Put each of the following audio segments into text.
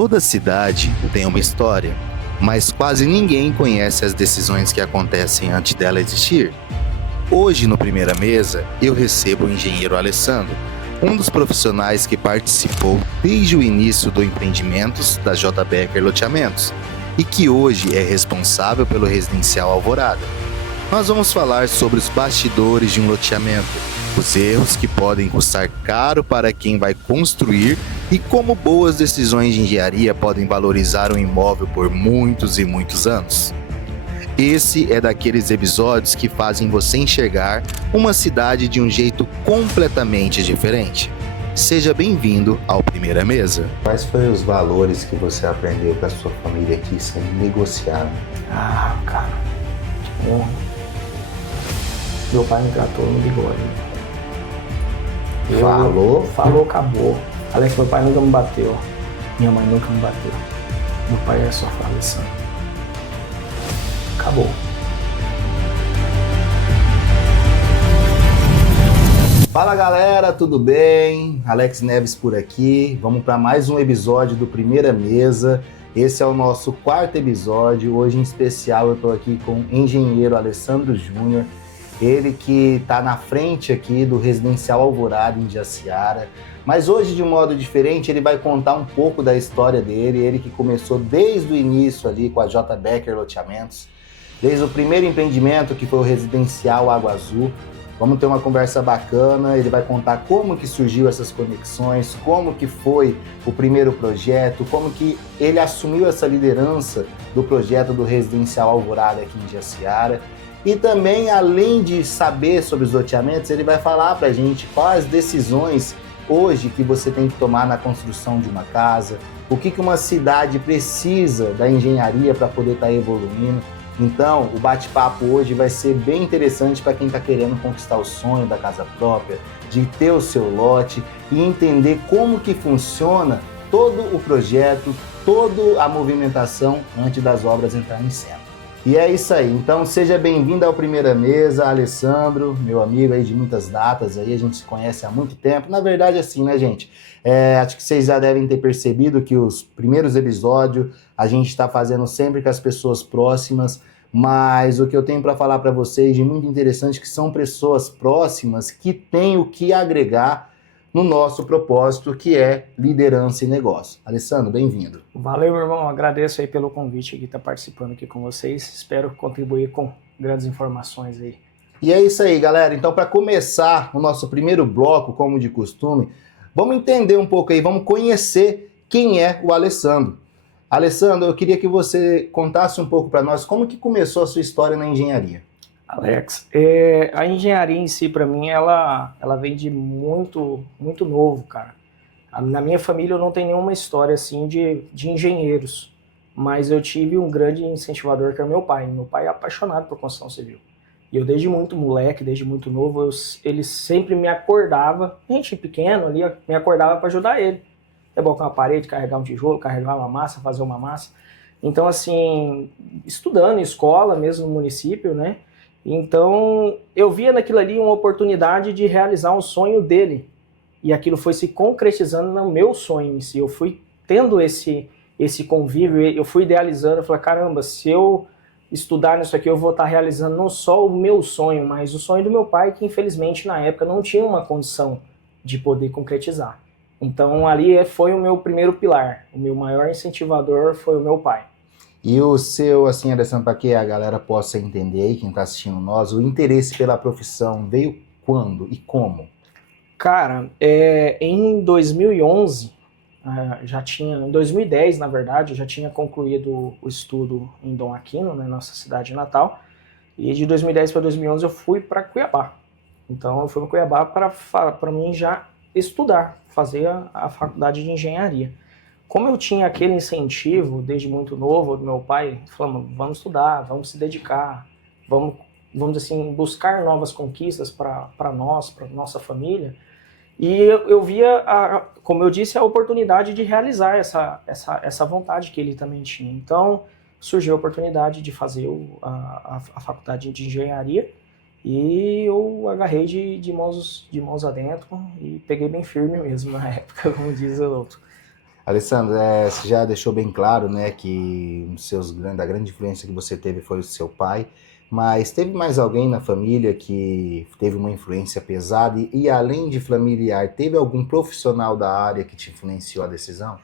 Toda cidade tem uma história, mas quase ninguém conhece as decisões que acontecem antes dela existir. Hoje, no Primeira Mesa, eu recebo o engenheiro Alessandro, um dos profissionais que participou desde o início do empreendimentos da J. Becker Loteamentos e que hoje é responsável pelo Residencial Alvorada. Nós vamos falar sobre os bastidores de um loteamento, os erros que podem custar caro para quem vai construir e como boas decisões de engenharia podem valorizar um imóvel por muitos e muitos anos. Esse é daqueles episódios que fazem você enxergar uma cidade de um jeito completamente diferente. Seja bem-vindo ao Primeira Mesa. Quais foram os valores que você aprendeu com a sua família aqui sendo negociável? Cara, bom, meu pai me tratou no bigode. Falou, acabou. Alex, meu pai nunca me bateu. Minha mãe nunca me bateu. Meu pai é só falecendo. Acabou. Fala galera, tudo bem? Alex Neves por aqui. Vamos para mais um episódio do Primeira Mesa. Esse é o nosso quarto episódio. Hoje em especial eu estou aqui com o engenheiro Alessandro Júnior. Ele que está na frente aqui do Residencial Alvorada em Jaciara. Mas hoje, de um modo diferente, ele vai contar um pouco da história dele. Ele que começou desde o início ali com a J. Becker Loteamentos. Desde o primeiro empreendimento, que foi o Residencial Água Azul. Vamos ter uma conversa bacana. Ele vai contar como que surgiu essas conexões, como que foi o primeiro projeto, como que ele assumiu essa liderança do projeto do Residencial Alvorada aqui em Jaciara. E também, além de saber sobre os loteamentos, ele vai falar pra gente quais decisões hoje que você tem que tomar na construção de uma casa, o que uma cidade precisa da engenharia para poder estar evoluindo. Então, o bate-papo hoje vai ser bem interessante para quem está querendo conquistar o sonho da casa própria, de ter o seu lote e entender como que funciona todo o projeto, toda a movimentação antes das obras entrarem em cena. E é isso aí, então seja bem-vindo ao Primeira Mesa, Alessandro, meu amigo aí de muitas datas, aí a gente se conhece há muito tempo. Na verdade, assim, né, gente? Acho que vocês já devem ter percebido que os primeiros episódios a gente está fazendo sempre com as pessoas próximas, mas o que eu tenho para falar para vocês de muito interessante é que são pessoas próximas que têm o que agregar no nosso propósito, que é liderança e negócio. Alessandro, bem-vindo. Valeu, meu irmão. Agradeço aí pelo convite de estar participando aqui com vocês. Espero contribuir com grandes informações aí. E é isso aí, galera. Então, para começar o nosso primeiro bloco, como de costume, vamos entender um pouco aí, vamos conhecer quem é o Alessandro. Alessandro, eu queria que você contasse um pouco para nós como que começou a sua história na engenharia. Alex, a engenharia em si, para mim, ela vem de muito novo, cara. Na minha família eu não tenho nenhuma história assim de engenheiros, mas eu tive um grande incentivador que é o meu pai. Meu pai é apaixonado por construção civil. E eu desde muito moleque, desde muito novo, ele sempre me acordava, gente pequeno ali, me acordava para ajudar ele. Rebocar uma parede, carregar um tijolo, carregar uma massa, fazer uma massa. Então assim, estudando em escola, mesmo no município, né? Então eu via naquilo ali uma oportunidade de realizar um sonho dele. E aquilo foi se concretizando no meu sonho em si. Eu fui tendo esse convívio, eu fui idealizando, eu falei, caramba, se eu estudar nisso aqui, eu vou estar realizando não só o meu sonho, mas o sonho do meu pai, que infelizmente na época não tinha uma condição de poder concretizar. Então ali foi o meu primeiro pilar, o meu maior incentivador foi o meu pai. E o seu, assim, Alessandro, para que a galera possa entender aí, quem está assistindo nós, o interesse pela profissão veio quando e como? Cara, em 2011, em 2010, na verdade, eu já tinha concluído o estudo em Dom Aquino, na nossa cidade natal, e de 2010 para 2011 eu fui para Cuiabá. Então eu fui para Cuiabá para mim já estudar, fazer a faculdade de engenharia. Como eu tinha aquele incentivo desde muito novo do meu pai, falando, vamos estudar, vamos se dedicar, vamos assim, buscar novas conquistas para nós, para nossa família. E eu via, como eu disse, a oportunidade de realizar essa vontade que ele também tinha. Então, surgiu a oportunidade de fazer a faculdade de engenharia e eu agarrei de mãos adentro e peguei bem firme mesmo na época, como diz o outro. Alessandro, você já deixou bem claro, né, que da grande influência que você teve foi o seu pai, mas teve mais alguém na família que teve uma influência pesada e além de familiar, teve algum profissional da área que te influenciou a decisão?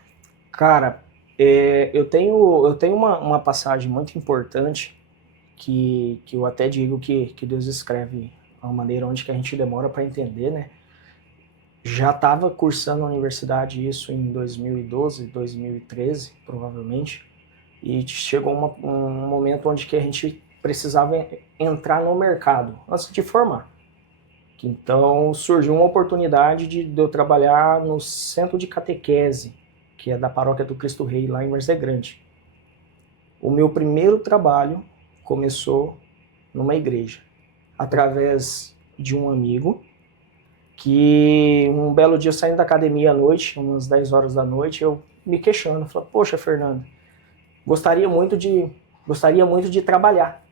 Cara, eu tenho uma passagem muito importante que eu até digo que Deus escreve a maneira onde que a gente demora para entender, né? Já estava cursando a universidade isso em 2012, 2013, provavelmente, e chegou um momento onde que a gente precisava entrar no mercado antes de formar. Então surgiu uma oportunidade de eu trabalhar no centro de catequese, que é da paróquia do Cristo Rei, lá em Várzea Grande. O meu primeiro trabalho começou numa igreja, através de um amigo, que um belo dia saindo da academia à noite, umas 10 horas da noite, eu me questionando, falei, poxa, Fernando, gostaria muito de, gostaria muito de trabalhar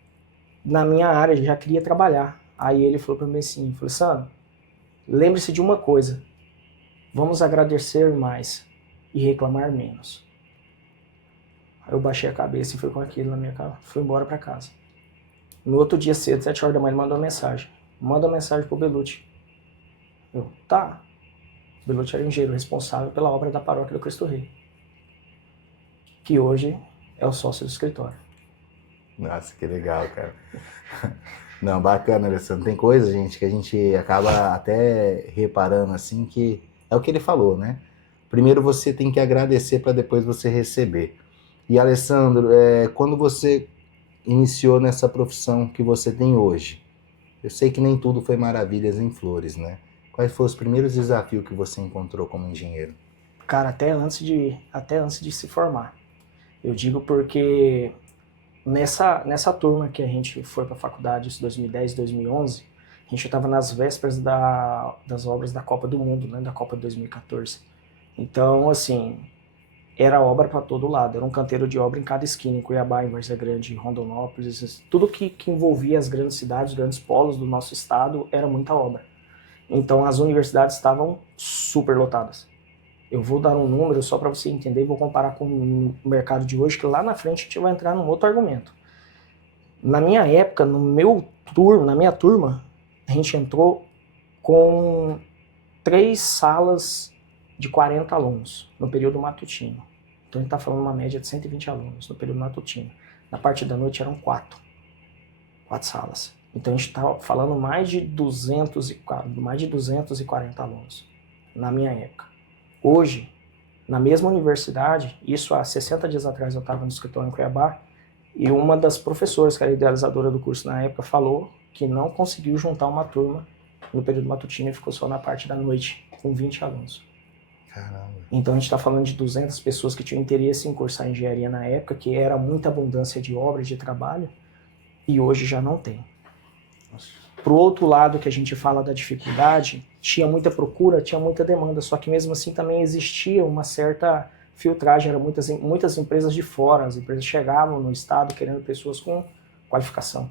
na minha área, já queria trabalhar. Aí ele falou para mim assim, falou, Sandro, lembre-se de uma coisa, vamos agradecer mais e reclamar menos. Aí eu baixei a cabeça e fui com aquilo na minha casa, fui embora para casa. No outro dia cedo, 7 horas da manhã, ele mandou uma mensagem. Manda uma mensagem pro Belucci. Eu, tá. O Belucci era o engenheiro responsável pela obra da paróquia do Cristo Rei, que hoje é o sócio do escritório. Nossa, que legal, cara. Não, bacana, Alessandro. Tem coisa, gente, que a gente acaba até reparando assim que é o que ele falou, né? Primeiro você tem que agradecer para depois você receber. E Alessandro, quando você iniciou nessa profissão que você tem hoje, eu sei que nem tudo foi maravilhas em flores, né? Quais foram os primeiros desafios que você encontrou como engenheiro? Cara, até antes de se formar. Eu digo porque nessa turma que a gente foi para a faculdade, isso 2010, 2011, a gente estava nas vésperas das obras da Copa do Mundo, né, da Copa de 2014. Então, assim, era obra para todo lado, era um canteiro de obra em cada esquina, em Cuiabá, em Várzea Grande, em Rondonópolis, tudo que envolvia as grandes cidades, os grandes polos do nosso estado, era muita obra. Então, as universidades estavam super lotadas. Eu vou dar um número só para você entender e vou comparar com o mercado de hoje, que lá na frente a gente vai entrar num outro argumento. Na minha época, na minha turma, a gente entrou com 3 salas de 40 alunos no período matutino. Então a gente está falando uma média de 120 alunos no período matutino. Na parte da noite eram 4 salas. Então a gente está falando mais de 240 alunos na minha época. Hoje, na mesma universidade, isso há 60 dias atrás eu estava no escritório em Cuiabá, e uma das professoras, que era idealizadora do curso na época, falou que não conseguiu juntar uma turma no período matutino e ficou só na parte da noite, com 20 alunos. Caramba. Então a gente está falando de 200 pessoas que tinham interesse em cursar engenharia na época, que era muita abundância de obra e de trabalho, e hoje já não tem. Pro outro lado, que a gente fala da dificuldade, tinha muita procura, tinha muita demanda, só que mesmo assim também existia uma certa filtragem, eram muitas empresas de fora, as empresas chegavam no estado querendo pessoas com qualificação.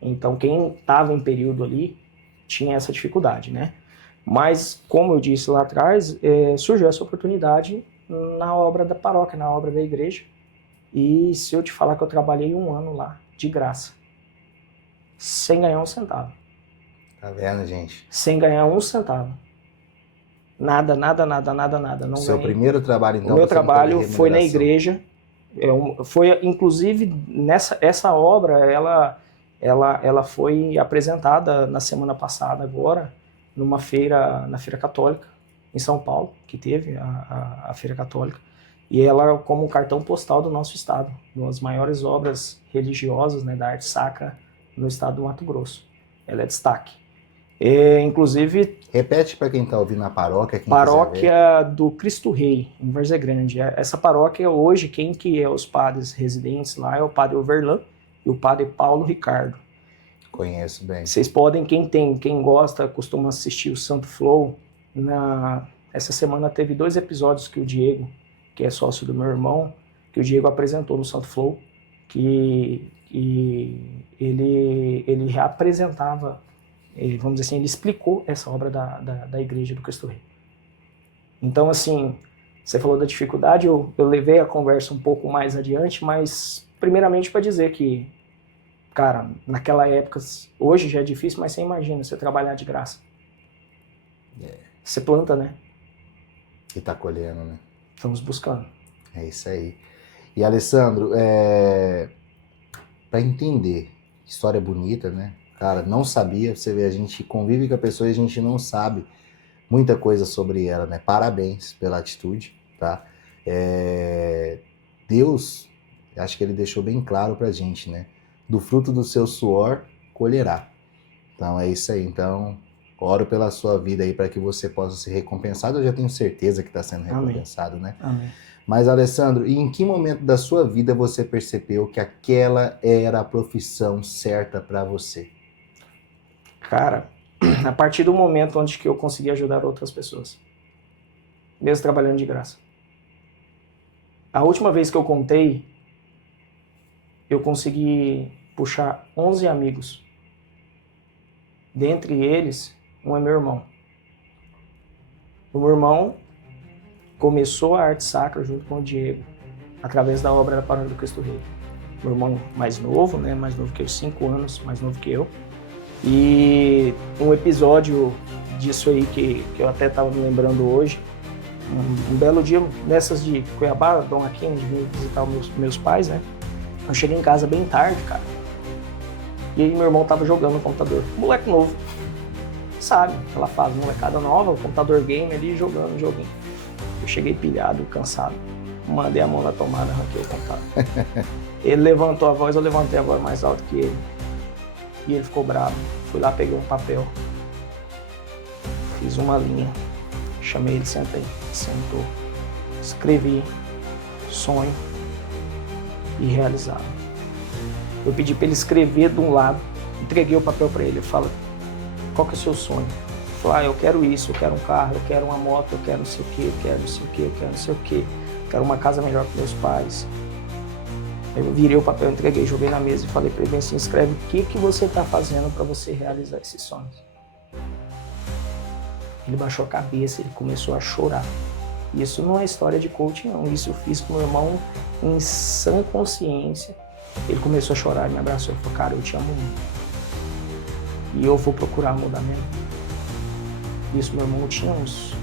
Então quem estava em período ali tinha essa dificuldade, né? Mas, como eu disse lá atrás, surgiu essa oportunidade na obra da paróquia, na obra da igreja, e se eu te falar que eu trabalhei 1 ano lá, de graça, sem ganhar um centavo. Tá vendo, gente? Sem ganhar um centavo. Nada, nada, nada, nada, nada. Não Seu ganhei. primeiro trabalho, então, O meu você não teve trabalho foi na remuneração? igreja. Foi, inclusive, essa obra, ela foi apresentada na semana passada agora, na Feira Católica, em São Paulo, que teve a Feira Católica. E ela como um cartão postal do nosso estado, uma das maiores obras religiosas, né, da arte sacra no estado do Mato Grosso. Ela é destaque. Inclusive, Repete para quem está ouvindo a paróquia, quem quiser ver. paróquia do Cristo Rei, em Várzea Grande. Essa paróquia hoje, quem que é os padres residentes lá é o padre Overlan e o padre Paulo Ricardo. Conheço bem. Vocês podem, quem gosta, costuma assistir o Santo Flow. Essa semana teve 2 episódios que o Diego, que é sócio do meu irmão, que o Diego apresentou no Santo Flow, que ele reapresentava, vamos dizer assim, ele explicou essa obra da Igreja do Cristo Rei. Então, assim, Você falou da dificuldade, eu levei a conversa um pouco mais adiante, mas primeiramente para dizer que, cara, naquela época, hoje já é difícil, mas você imagina você trabalhar de graça. Você planta, né? E tá colhendo, né? Estamos buscando. É isso aí. E Alessandro, para entender, história bonita, né? Cara, não sabia, você vê, a gente convive com a pessoa e a gente não sabe muita coisa sobre ela, né? Parabéns pela atitude, tá? Deus, acho que ele deixou bem claro pra gente, né? Do fruto do seu suor, colherá. Então é isso aí. Então, oro pela sua vida aí para que você possa ser recompensado. Eu já tenho certeza que está sendo recompensado, Amém. né? Amém. Mas, Alessandro, e em que momento da sua vida você percebeu que aquela era a profissão certa para você? Cara, a partir do momento onde que eu consegui ajudar outras pessoas, mesmo trabalhando de graça. A última vez que eu contei, eu consegui puxar 11 amigos. Dentre eles, um é meu irmão. O meu irmão começou a arte sacra junto com o Diego, através da obra da Paróquia do Cristo Rei. Meu irmão mais novo, né? Mais novo que eu, 5 anos mais novo que eu. E um episódio disso aí que eu até estava me lembrando hoje, um belo dia, nessas de Cuiabá, Dom Aquino, de vir visitar os meus pais, né? Eu cheguei em casa bem tarde, cara. E aí meu irmão tava jogando no computador. Moleque novo. Sabe, aquela fase, molecada nova, o computador game ali, jogando um joguinho. Eu cheguei pilhado, cansado. Mandei a mão na tomada, arranquei o computador. Ele levantou a voz, eu levantei a voz mais alto que ele. E ele ficou bravo. Fui lá, peguei um papel. Fiz uma linha. Chamei ele, sentei. Sentou. Escrevi. Sonho. E realizado. Eu pedi para ele escrever de um lado. Entreguei o papel para ele. Eu falo, qual que é o seu sonho? Ele falou, eu quero isso, eu quero um carro, eu quero uma moto, eu quero não sei o que, eu quero não sei o que, eu quero não sei o que. Eu quero uma casa melhor que meus pais. Eu virei o papel, entreguei, joguei na mesa e falei para ele assim, escreve o que você está fazendo para você realizar esses sonhos. Ele baixou a cabeça, ele começou a chorar. Isso não é história de coaching, não. Isso eu fiz com meu irmão em sã consciência. Ele começou a chorar e me abraçou. Ele falou, cara, eu te amo muito. E eu vou procurar mudar minha vida. Isso, meu irmão tinha uns,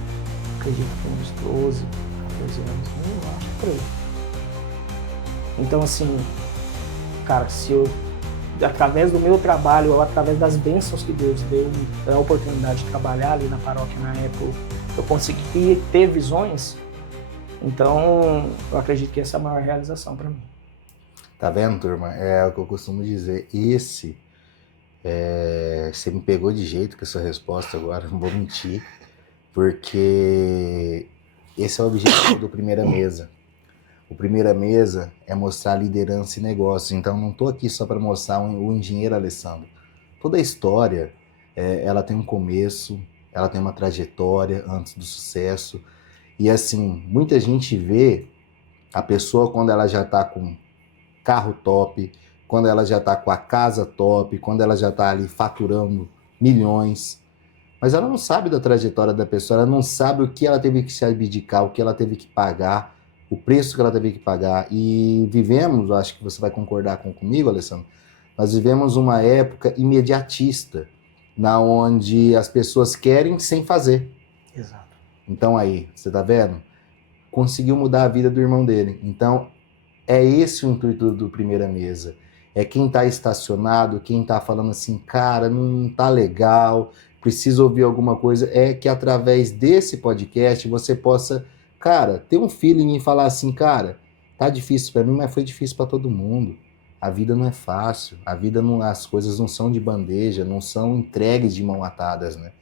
acredito que uns 12, 14 anos, não acho, por aí. Então, assim, cara, se eu, através do meu trabalho, ou através das bênçãos que Deus deu, a oportunidade de trabalhar ali na paróquia na época, eu consegui ter visões, então eu acredito que essa é a maior realização para mim. Tá vendo, turma? É o que eu costumo dizer. Você me pegou de jeito com essa resposta agora, não vou mentir, porque esse é o objetivo do Primeira Mesa. O Primeira Mesa é mostrar liderança e negócio. Então, não estou aqui só para mostrar o engenheiro Alessandro. Toda a história, ela tem um começo, ela tem uma trajetória antes do sucesso. E assim, muita gente vê a pessoa quando ela já está com carro top, quando ela já está com a casa top, quando ela já está ali faturando milhões. Mas ela não sabe da trajetória da pessoa, ela não sabe o que ela teve que se abdicar, o que ela teve que pagar, o preço que ela teve que pagar. E vivemos, acho que você vai concordar comigo, Alessandro, nós vivemos uma época imediatista, na onde as pessoas querem sem fazer. Exato. Então aí, você tá vendo? Conseguiu mudar a vida do irmão dele. Então, é esse o intuito do Primeira Mesa. É quem tá estacionado, quem tá falando assim, cara, não tá legal, preciso ouvir alguma coisa, é que através desse podcast você possa, cara, ter um feeling e falar assim, cara, tá difícil para mim, mas foi difícil para todo mundo. A vida não é fácil, a vida não, as coisas não são de bandeja, não são entregues de mão atadas, né?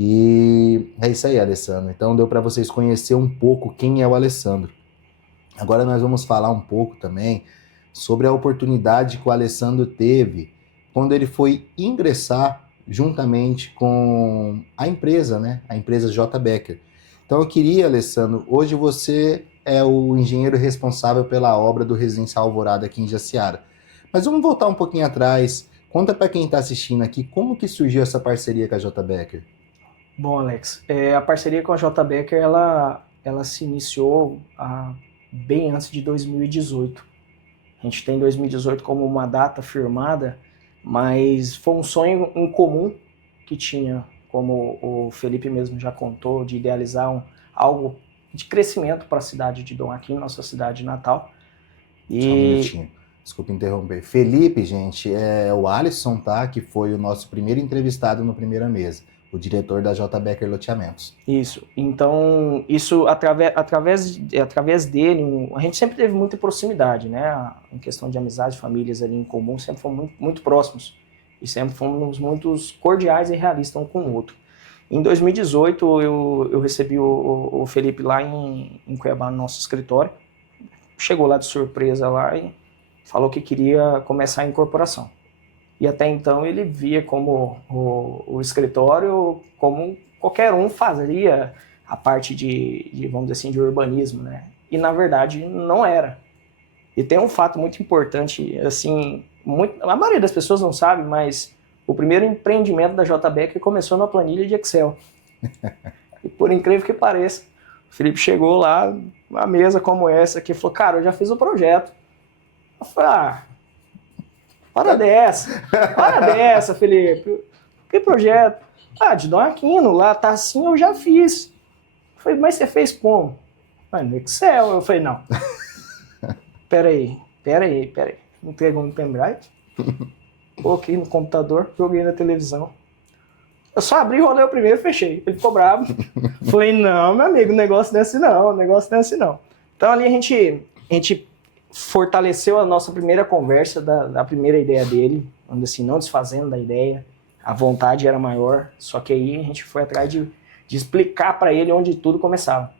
E é isso aí, Alessandro. Então deu para vocês conhecer um pouco quem é o Alessandro. Agora nós vamos falar um pouco também sobre a oportunidade que o Alessandro teve quando ele foi ingressar juntamente com a empresa, né? A empresa J. Becker. Então eu queria, Alessandro, hoje você é o engenheiro responsável pela obra do Residencial Alvorada aqui em Jaciara. Mas vamos voltar um pouquinho atrás. Conta para quem está assistindo aqui como que surgiu essa parceria com a J. Becker. Bom, Alex, a parceria com a J. Becker, ela ela se iniciou bem antes de 2018. A gente tem 2018 como uma data firmada, mas foi um sonho em comum que tinha, como o Felipe mesmo já contou, de idealizar algo de crescimento para a cidade de Dom Aquino, nossa cidade natal. Só um minutinho. Desculpa interromper. Felipe, gente, é o Alisson, tá? Que foi o nosso primeiro entrevistado no Primeira Mesa, o diretor da J. Becker Loteamentos. Isso. Então, isso através dele, a gente sempre teve muita proximidade, né? Em questão de amizade, famílias ali em comum, sempre fomos muito, muito próximos. E sempre fomos muito cordiais e realistas um com o outro. Em 2018, eu recebi o Felipe lá em Cuiabá, no nosso escritório. Chegou lá de surpresa lá e falou que queria começar a incorporação. E até então ele via como o escritório como qualquer um faria a parte de, vamos dizer assim, de urbanismo, né? E na verdade não era. E tem um fato muito importante, assim, a maioria das pessoas não sabe, mas o primeiro empreendimento da J. Becker começou numa planilha de Excel. E por incrível que pareça, o Felipe chegou lá, uma mesa como essa aqui, e falou, cara, eu já fiz o projeto. Eu falei, para dessa, Felipe. Que projeto? De Dom Aquino, lá tá assim, eu já fiz. Eu falei, mas você fez como? No Excel. Eu falei, não. Peraí. Não pegou um pendrive? Coloquei no computador, joguei na televisão. Eu só abri, rolei o primeiro e fechei. Ele ficou bravo. Falei, não, meu amigo, o negócio não é assim não. Então ali a gente fortaleceu a nossa primeira conversa da primeira ideia dele, onde assim, não desfazendo da ideia, a vontade era maior, só que aí a gente foi atrás de explicar para ele onde tudo começava.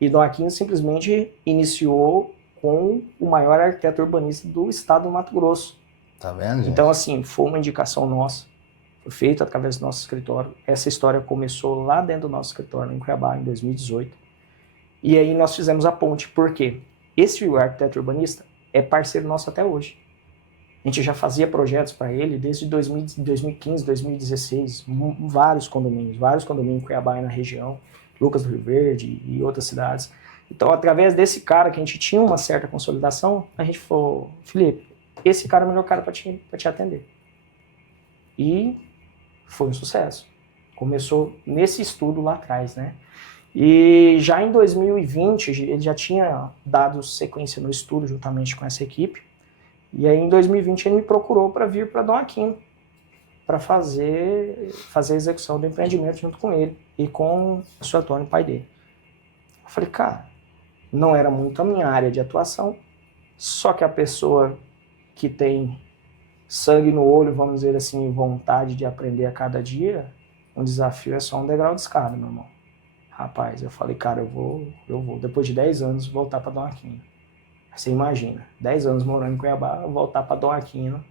E Dom Aquino simplesmente iniciou com o maior arquiteto urbanista do estado do Mato Grosso. Tá vendo, gente? Então assim, foi uma indicação nossa, foi feito através do nosso escritório. Essa história começou lá dentro do nosso escritório, em Cuiabá, em 2018. E aí nós fizemos a ponte, por quê? Esse arquiteto urbanista é parceiro nosso até hoje. A gente já fazia projetos para ele desde 2015, 2016, vários condomínios em Cuiabá e na região, Lucas do Rio Verde e outras cidades. Então, através desse cara que a gente tinha uma certa consolidação, a gente falou, Felipe, esse cara é o melhor cara para te atender. E foi um sucesso. Começou nesse estudo lá atrás, né? E já em 2020, ele já tinha dado sequência no estudo juntamente com essa equipe. E aí em 2020 ele me procurou para vir para Dom Aquino, para fazer a execução do empreendimento junto com ele e com o seu Antônio, pai dele. Eu falei, cara, não era muito a minha área de atuação, só que a pessoa que tem sangue no olho, vamos dizer assim, vontade de aprender a cada dia, um desafio é só um degrau de escada, meu irmão. Rapaz, eu falei, cara, eu vou, depois de 10 anos, voltar para Dom Aquino. Você imagina, 10 anos morando em Cuiabá, voltar para Dom Aquino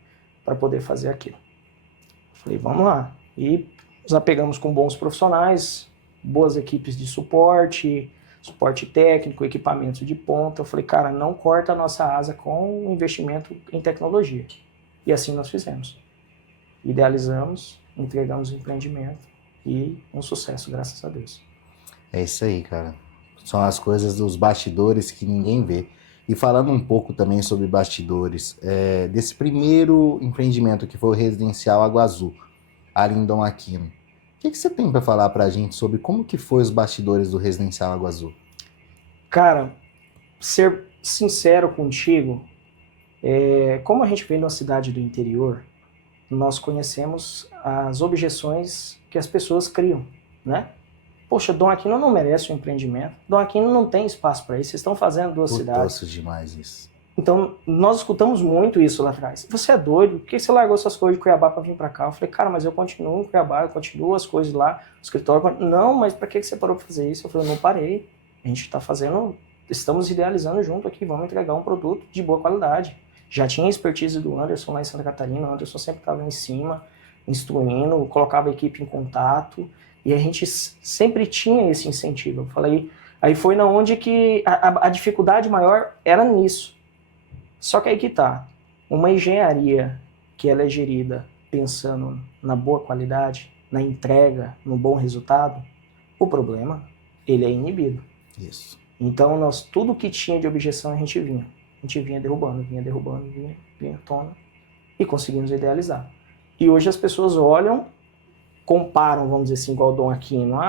para poder fazer aquilo. Falei, vamos lá. E nos apegamos com bons profissionais, boas equipes de suporte técnico, equipamentos de ponta. Eu falei, cara, não corta a nossa asa com investimento em tecnologia. E assim nós fizemos. Idealizamos, entregamos o empreendimento e um sucesso, graças a Deus. É isso aí, cara. São as coisas dos bastidores que ninguém vê. E falando um pouco também sobre bastidores, desse primeiro empreendimento que foi o Residencial Água Azul, ali em Dom Aquino, o que você tem para falar para a gente sobre como que foi os bastidores do Residencial Água Azul? Cara, ser sincero contigo, como a gente vem de uma cidade do interior, nós conhecemos as objeções que as pessoas criam, né? Poxa, Dom Aquino não merece um empreendimento. Dom Aquino não tem espaço para isso. Vocês estão fazendo duas cidades. Gosto demais isso. Então, nós escutamos muito isso lá atrás. Você é doido? Por que você largou essas coisas de Cuiabá para vir para cá? Eu falei, cara, mas eu continuo em Cuiabá, eu continuo as coisas lá, o escritório. Não, mas para que você parou para fazer isso? Eu falei, eu não parei. A gente está fazendo, estamos idealizando junto aqui, vamos entregar um produto de boa qualidade. Já tinha expertise do Anderson lá em Santa Catarina, o Anderson sempre estava em cima, instruindo, colocava a equipe em contato. E a gente sempre tinha esse incentivo. Eu falei, aí foi na onde que a dificuldade maior era nisso. Só que aí que tá, uma engenharia que ela é gerida pensando na boa qualidade, na entrega, no bom resultado, o problema, ele é inibido. Isso. Então, tudo que tinha de objeção a gente vinha derrubando, vinha à tona e conseguimos idealizar. E hoje as pessoas olham, comparam, vamos dizer assim, igual o Dom Aquino,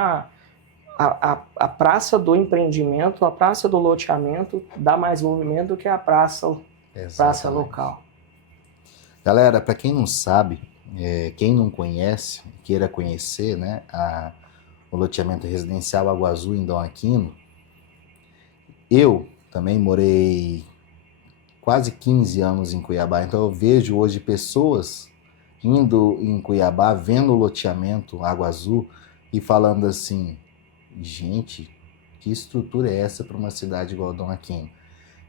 a praça do empreendimento, a praça do loteamento dá mais movimento do que a praça local. Galera, para quem não sabe, quem não conhece, queira conhecer, né, o loteamento residencial Água Azul em Dom Aquino, eu também morei quase 15 anos em Cuiabá, então eu vejo hoje pessoas indo em Cuiabá, vendo o loteamento Água Azul e falando assim, gente, que estrutura é essa para uma cidade igual Dom Aquino?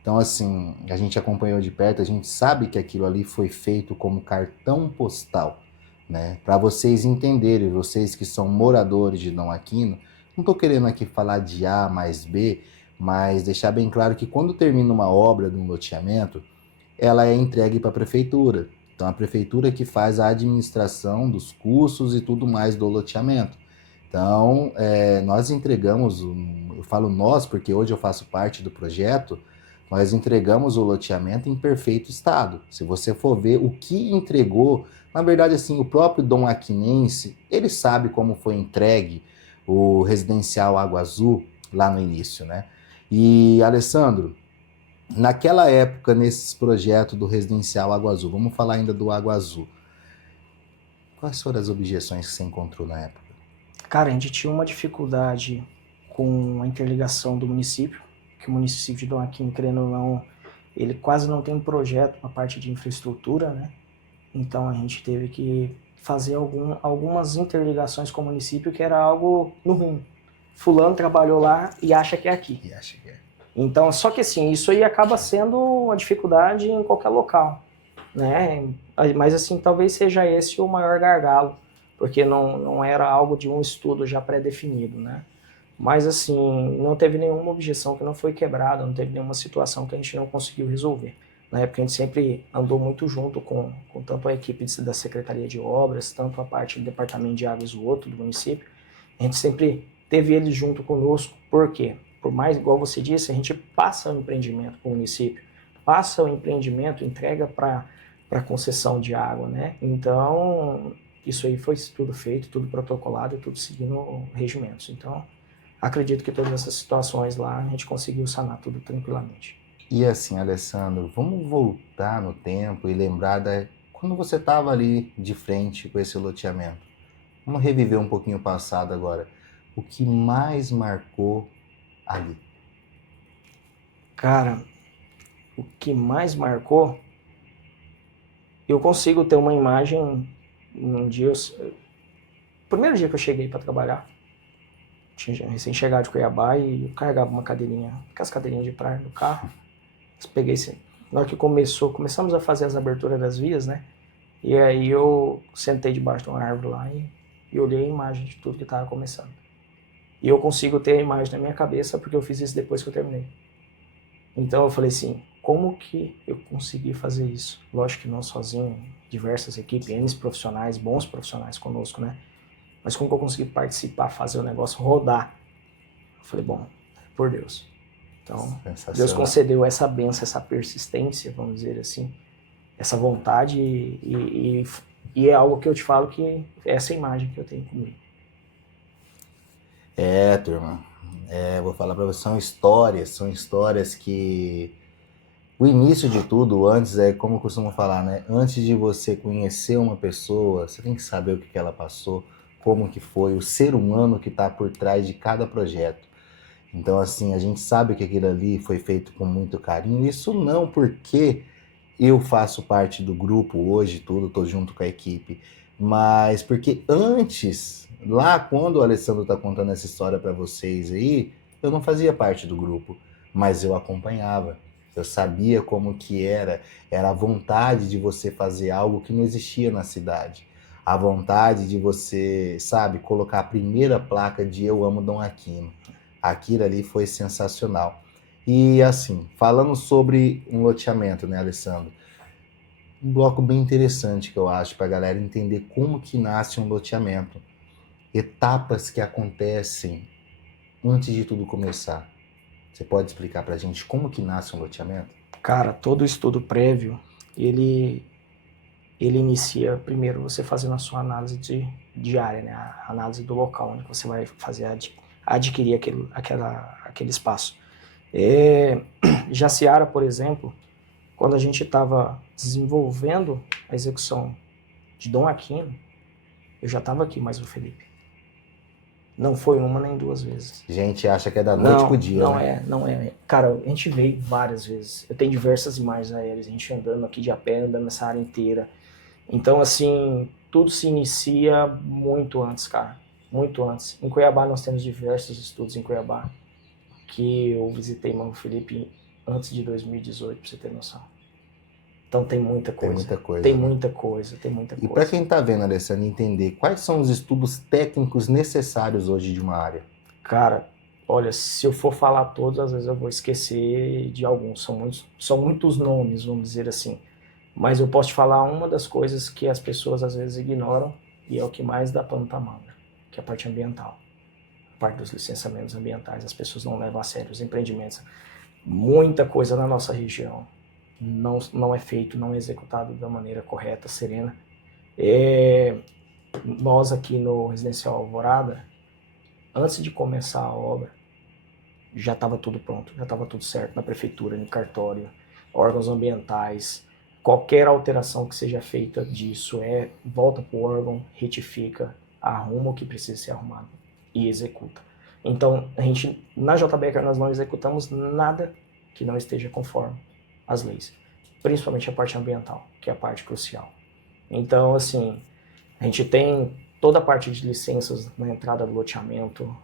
Então, assim, a gente acompanhou de perto, a gente sabe que aquilo ali foi feito como cartão postal, né? Para vocês entenderem, vocês que são moradores de Dom Aquino, não estou querendo aqui falar de A mais B, mas deixar bem claro que quando termina uma obra de um loteamento, ela é entregue para a prefeitura. Então, a prefeitura que faz a administração dos custos e tudo mais do loteamento. Então, nós entregamos, eu falo nós porque hoje eu faço parte do projeto, nós entregamos o loteamento em perfeito estado. Se você for ver o que entregou, na verdade, assim, o próprio Dom Aquinense, ele sabe como foi entregue o residencial Água Azul lá no início, né? E, Alessandro, naquela época, nesses projetos do residencial Água Azul, vamos falar ainda do Água Azul. Quais foram as objeções que você encontrou na época? Cara, a gente tinha uma dificuldade com a interligação do município, que o município de Dom Aquino, querendo ou não, ele quase não tem um projeto na parte de infraestrutura, né? Então a gente teve que fazer algumas interligações com o município, que era algo no rumo. Fulano trabalhou lá e acha que é aqui. Então, só que assim, isso aí acaba sendo uma dificuldade em qualquer local, né? Mas assim, talvez seja esse o maior gargalo, porque não era algo de um estudo já pré-definido, né? Mas assim, não teve nenhuma objeção que não foi quebrada, não teve nenhuma situação que a gente não conseguiu resolver. Na época a gente sempre andou muito junto com tanto a equipe da Secretaria de Obras, tanto a parte do Departamento de Água e Esgoto do município. A gente sempre teve eles junto conosco. Por quê? Por mais, igual você disse, a gente passa o empreendimento para o município, passa o empreendimento, entrega para concessão de água, né? Então, isso aí foi tudo feito, tudo protocolado e tudo seguindo regimentos. Então, acredito que todas essas situações lá a gente conseguiu sanar tudo tranquilamente. E assim, Alessandro, vamos voltar no tempo e lembrar quando você estava ali de frente com esse loteamento. Vamos reviver um pouquinho o passado agora. O que mais marcou ali? Cara, o que mais marcou, eu consigo ter uma imagem um dia, primeiro dia que eu cheguei para trabalhar, tinha recém-chegado de Cuiabá e eu carregava uma cadeirinha, aquelas cadeirinhas de praia no carro. Peguei, na hora que começamos a fazer as aberturas das vias, né? E aí eu sentei debaixo de uma árvore lá e olhei a imagem de tudo que estava começando. E eu consigo ter a imagem na minha cabeça porque eu fiz isso depois que eu terminei. Então eu falei assim, como que eu consegui fazer isso? Lógico que não sozinho, diversas equipes, N profissionais, bons profissionais conosco, né? Mas como que eu consegui participar, fazer o negócio rodar? Eu falei, bom, por Deus. Então, Deus concedeu essa bênção, essa persistência, vamos dizer assim, essa vontade e é algo que eu te falo que é essa imagem que eu tenho comigo. Turma, vou falar para você, são histórias que o início de tudo, antes, como eu costumo falar, né? Antes de você conhecer uma pessoa, você tem que saber o que ela passou, como que foi, o ser humano que está por trás de cada projeto. Então, assim, a gente sabe que aquilo ali foi feito com muito carinho. Isso não porque eu faço parte do grupo hoje, tudo, tô junto com a equipe, mas porque antes, lá quando o Alessandro tá contando essa história para vocês aí, eu não fazia parte do grupo, mas eu acompanhava. Eu sabia como que era a vontade de você fazer algo que não existia na cidade. A vontade de você, sabe, colocar a primeira placa de Eu Amo Dom Aquino. Aquilo ali foi sensacional. E assim, falando sobre um loteamento, né, Alessandro? Um bloco bem interessante que eu acho para a galera entender como que nasce um loteamento. Etapas que acontecem antes de tudo começar. Você pode explicar para a gente como que nasce um loteamento? Cara, todo estudo prévio, ele inicia primeiro você fazendo a sua análise de área, né? A análise do local onde você vai fazer adquirir aquele espaço. Jaciara, por exemplo, quando a gente estava desenvolvendo a execução de Dom Aquino, eu já estava aqui mais o Felipe. Não foi uma nem duas vezes. A gente acha que é da noite pro dia, não né? Não é. Cara, a gente veio várias vezes. Eu tenho diversas imagens aéreas, a gente andando aqui de a pé, andando nessa área inteira. Então, assim, tudo se inicia muito antes, cara. Muito antes. Em Cuiabá nós temos diversos estudos em Cuiabá, que eu visitei Mano Felipe antes de 2018, pra você ter noção. Então tem muita coisa. Tem muita coisa. Tem né? muita coisa, tem muita coisa. E para quem tá vendo, Alessandro, entender, quais são os estudos técnicos necessários hoje de uma área? Cara, olha, se eu for falar todos, às vezes eu vou esquecer de alguns. São muitos nomes, vamos dizer assim. Mas eu posso te falar uma das coisas que as pessoas às vezes ignoram e é o que mais dá pano pra manga, que é a parte ambiental. A parte dos licenciamentos ambientais, as pessoas não levam a sério os empreendimentos. Muita coisa na nossa região não é feito, não é executado da maneira correta, serena. Nós aqui no Residencial Alvorada, antes de começar a obra, já estava tudo pronto, já estava tudo certo na prefeitura, no cartório, órgãos ambientais. Qualquer alteração que seja feita disso volta para o órgão, retifica, arruma o que precisa ser arrumado e executa. Então, na JBecker nós não executamos nada que não esteja conforme as leis, principalmente a parte ambiental, que é a parte crucial. Então, assim, a gente tem toda a parte de licenças na entrada do loteamento,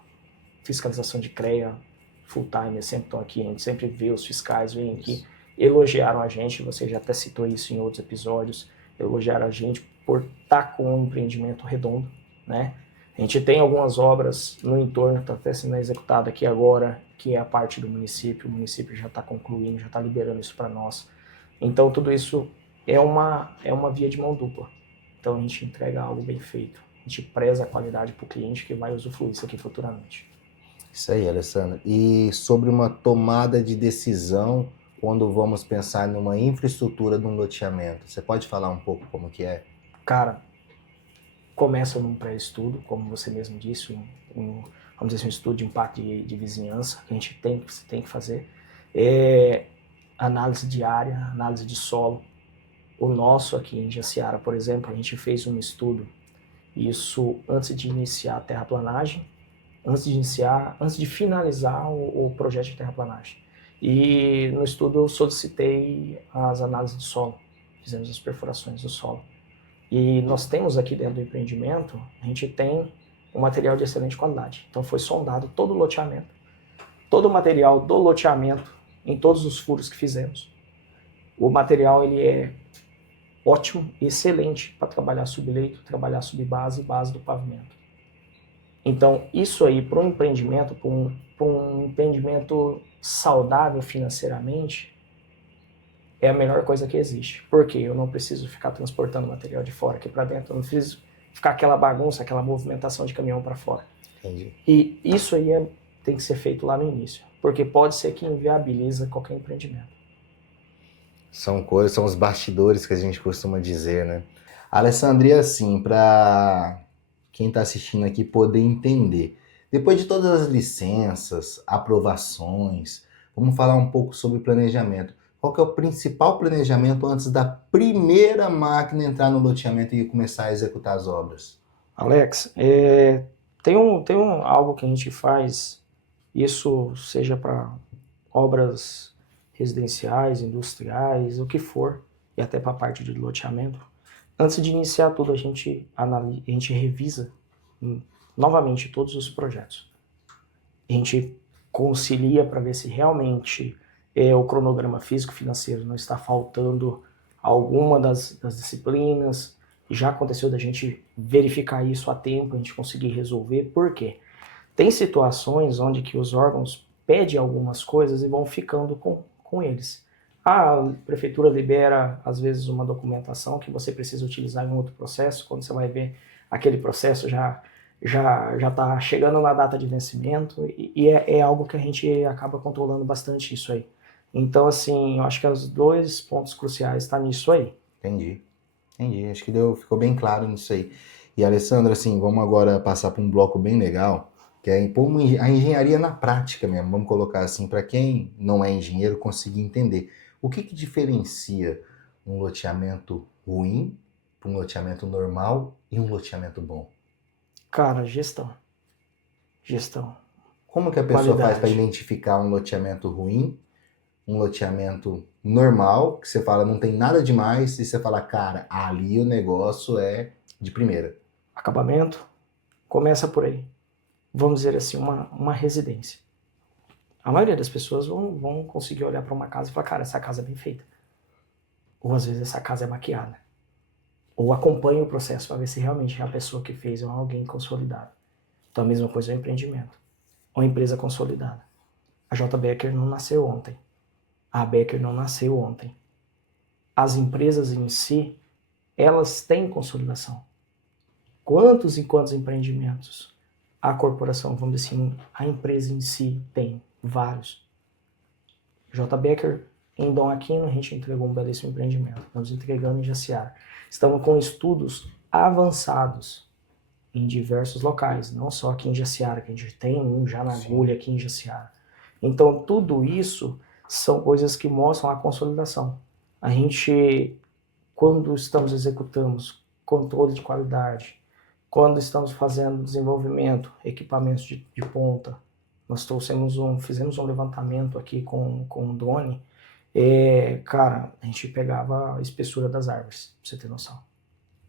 fiscalização de CREA, full time, sempre estão aqui, a gente sempre vê os fiscais, vêm aqui, elogiaram a gente, você já até citou isso em outros episódios, elogiaram a gente por estar com um empreendimento redondo, né? A gente tem algumas obras no entorno que está até sendo executada aqui agora, que é a parte do município, o município já está concluindo, já está liberando isso para nós. Então tudo isso é uma via de mão dupla. Então a gente entrega algo bem feito, a gente preza a qualidade para o cliente que vai usufruir isso aqui futuramente. Isso aí, Alessandro. E sobre uma tomada de decisão quando vamos pensar numa infraestrutura de um loteamento, você pode falar um pouco como que é? Cara, começa num pré-estudo, como você mesmo disse, vamos dizer assim, um estudo de impacto de vizinhança, que a gente tem que fazer. Análise de área, análise de solo. O nosso aqui em Jaciara, por exemplo, a gente fez um estudo, isso antes de iniciar a terraplanagem, antes de finalizar o projeto de terraplanagem. E no estudo eu solicitei as análises de solo, fizemos as perfurações do solo. E nós temos aqui dentro do empreendimento, a gente tem um material de excelente qualidade. Então foi sondado todo o loteamento, todo o material do loteamento, em todos os furos que fizemos. O material ele é ótimo, excelente para trabalhar subleito, trabalhar subbase e base do pavimento. Então isso aí para um empreendimento, para um empreendimento saudável financeiramente, é a melhor coisa que existe. Porque eu não preciso ficar transportando material de fora aqui para dentro, eu não preciso ficar aquela bagunça, aquela movimentação de caminhão para fora. Entendi. E isso aí tem que ser feito lá no início, porque pode ser que inviabiliza qualquer empreendimento. São os bastidores que a gente costuma dizer, né? Alessandria, assim, para quem está assistindo aqui poder entender, depois de todas as licenças, aprovações, vamos falar um pouco sobre planejamento. Qual que é o principal planejamento antes da primeira máquina entrar no loteamento e começar a executar as obras? Alex, tem algo que a gente faz, isso seja para obras residenciais, industriais, o que for, e até para a parte de loteamento. Antes de iniciar tudo, a gente revisa novamente todos os projetos. A gente concilia para ver se realmente o cronograma físico-financeiro não está faltando alguma das disciplinas. Já aconteceu da gente verificar isso a tempo, a gente conseguir resolver. Por quê? Tem situações onde que os órgãos pedem algumas coisas e vão ficando com eles. A prefeitura libera, às vezes, uma documentação que você precisa utilizar em outro processo. Quando você vai ver aquele processo, já já está chegando na data de vencimento e é algo que a gente acaba controlando bastante isso aí. Então, assim, eu acho que os dois pontos cruciais estão nisso aí. Entendi. Acho que ficou bem claro nisso aí. E, Alessandra, assim, vamos agora passar para um bloco bem legal, que é pôr a engenharia na prática mesmo. Vamos colocar assim, para quem não é engenheiro conseguir entender. O que diferencia um loteamento ruim para um loteamento normal e um loteamento bom? Cara, gestão. Gestão. Como que a pessoa faz para Qualidade. identificar um loteamento ruim, um loteamento normal, que você fala não tem nada demais, e você fala, cara, ali o negócio é de primeira? Acabamento. Começa por aí. Vamos dizer assim, uma residência. A maioria das pessoas vão conseguir olhar para uma casa e falar, cara, essa casa é bem feita. Ou às vezes essa casa é maquiada. Ou acompanha o processo para ver se realmente a pessoa que fez é alguém consolidado. Então a mesma coisa é o empreendimento. Uma empresa consolidada. A J. Becker não nasceu ontem. A Becker não nasceu ontem. As empresas em si, elas têm consolidação. Quantos e quantos empreendimentos a corporação, vamos dizer assim, a empresa em si tem? Vários. J. Becker, em Dom Aquino, a gente entregou um belíssimo empreendimento. Estamos entregando em Jaciara. Estamos com estudos avançados em diversos locais, não só aqui em Jaciara, que a gente tem um já na agulha aqui em Jaciara. Então, tudo isso são coisas que mostram a consolidação. A gente, quando estamos executando controle de qualidade, quando estamos fazendo desenvolvimento, equipamentos de ponta, nós fizemos um levantamento aqui com um drone, cara, a gente pegava a espessura das árvores, pra você ter noção.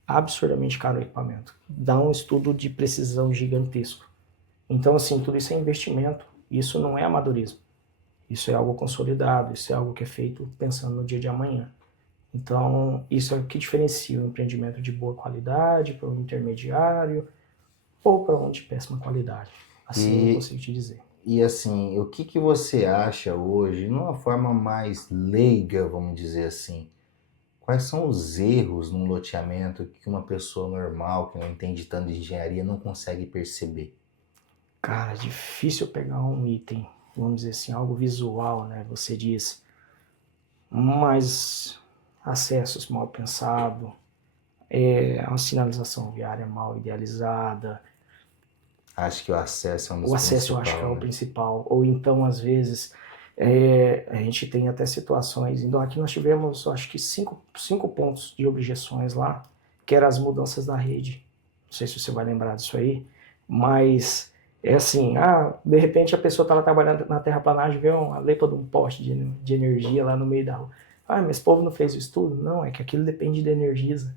Absurdamente caro o equipamento. Dá um estudo de precisão gigantesco. Então, assim, tudo isso é investimento. Isso não é amadorismo. Isso é algo consolidado, isso é algo que é feito pensando no dia de amanhã. Então, isso é o que diferencia o empreendimento de boa qualidade para um intermediário ou para um de péssima qualidade. Assim eu consigo te dizer. E assim, o que você acha hoje, numa forma mais leiga, vamos dizer assim, quais são os erros num loteamento que uma pessoa normal, que não entende tanto de engenharia, não consegue perceber? Cara, difícil pegar um item, vamos dizer assim, algo visual, né? Você diz, mas acessos mal pensados, uma sinalização viária mal idealizada. Acho que o acesso é um dos O acesso eu acho que é o principal. Ou então, às vezes, a gente tem até situações. Então, aqui nós tivemos, acho que, cinco pontos de objeções lá, que eram as mudanças da rede. Não sei se você vai lembrar disso aí, mas é assim, de repente a pessoa estava trabalhando na terraplanagem, vê uma lepa de um poste de energia lá no meio da rua. Mas esse povo não fez o estudo? Não, é que aquilo depende de Energisa.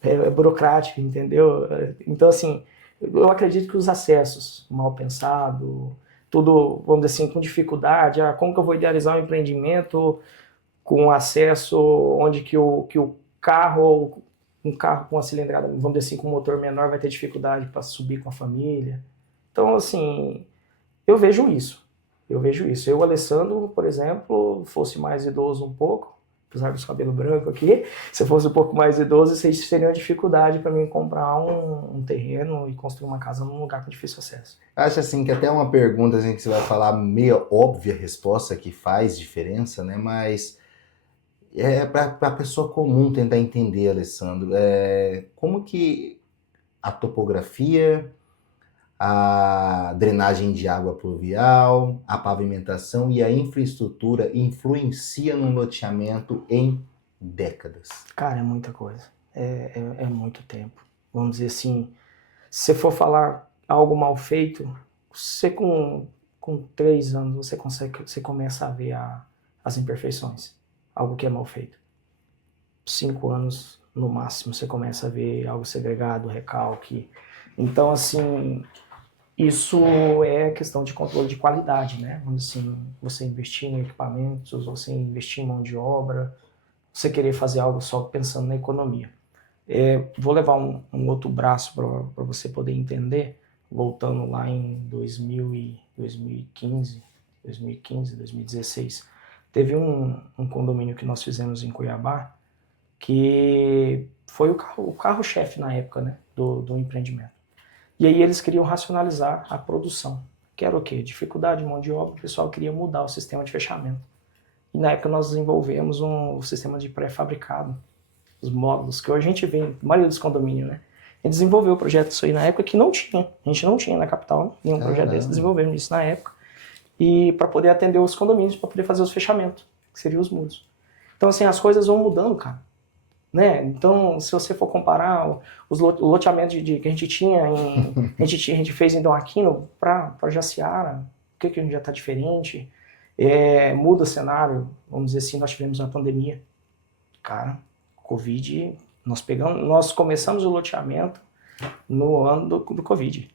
É burocrático, entendeu? Então, assim, eu acredito que os acessos mal pensado, tudo, vamos dizer assim, com dificuldade, como que eu vou idealizar um empreendimento com acesso onde que o carro, um carro com uma cilindrada, vamos dizer assim, com um motor menor vai ter dificuldade para subir com a família. Então, assim, eu vejo isso. Eu vejo isso. Eu, Alessandro, por exemplo, fosse mais idoso um pouco, apesar dos cabelos brancos aqui, se eu fosse um pouco mais idoso, vocês teriam dificuldade para mim comprar um terreno e construir uma casa num lugar com difícil acesso. Acho assim que até uma pergunta assim, que você vai falar meio óbvia resposta que faz diferença, né? Mas é para a pessoa comum tentar entender, Alessandro, como que a topografia, a drenagem de água pluvial, a pavimentação e a infraestrutura influenciam no loteamento em décadas? Cara, é muita coisa. É muito tempo. Vamos dizer assim, se for falar algo mal feito, você com 3 anos você começa a ver as imperfeições. Algo que é mal feito. 5 anos no máximo você começa a ver algo segregado, recalque. Então, assim, isso é questão de controle de qualidade, né? Vamos assim, você investir em equipamentos, você investir em mão de obra, você querer fazer algo só pensando na economia. Vou levar um outro braço para você poder entender, voltando lá em 2015, 2016. Teve um condomínio que nós fizemos em Cuiabá, que foi o carro-chefe na época, né, do empreendimento. E aí eles queriam racionalizar a produção, que era o quê? Dificuldade de mão de obra, o pessoal queria mudar o sistema de fechamento. E na época nós desenvolvemos um sistema de pré-fabricado, os módulos, que hoje a gente vê, a maioria dos condomínios, né? A gente desenvolveu o projeto disso aí na época que não tinha. A gente não tinha na capital nenhum projeto desse, desenvolvemos isso na época. E para poder atender os condomínios, para poder fazer os fechamentos, que seriam os muros. Então, assim, as coisas vão mudando, cara. Né? Então, se você for comparar o loteamento que a gente tinha, a gente fez em Dom Aquino para Jaciara, o que já está diferente? Muda o cenário, vamos dizer assim, nós tivemos uma pandemia. Cara, Covid, nós começamos o loteamento no ano do Covid.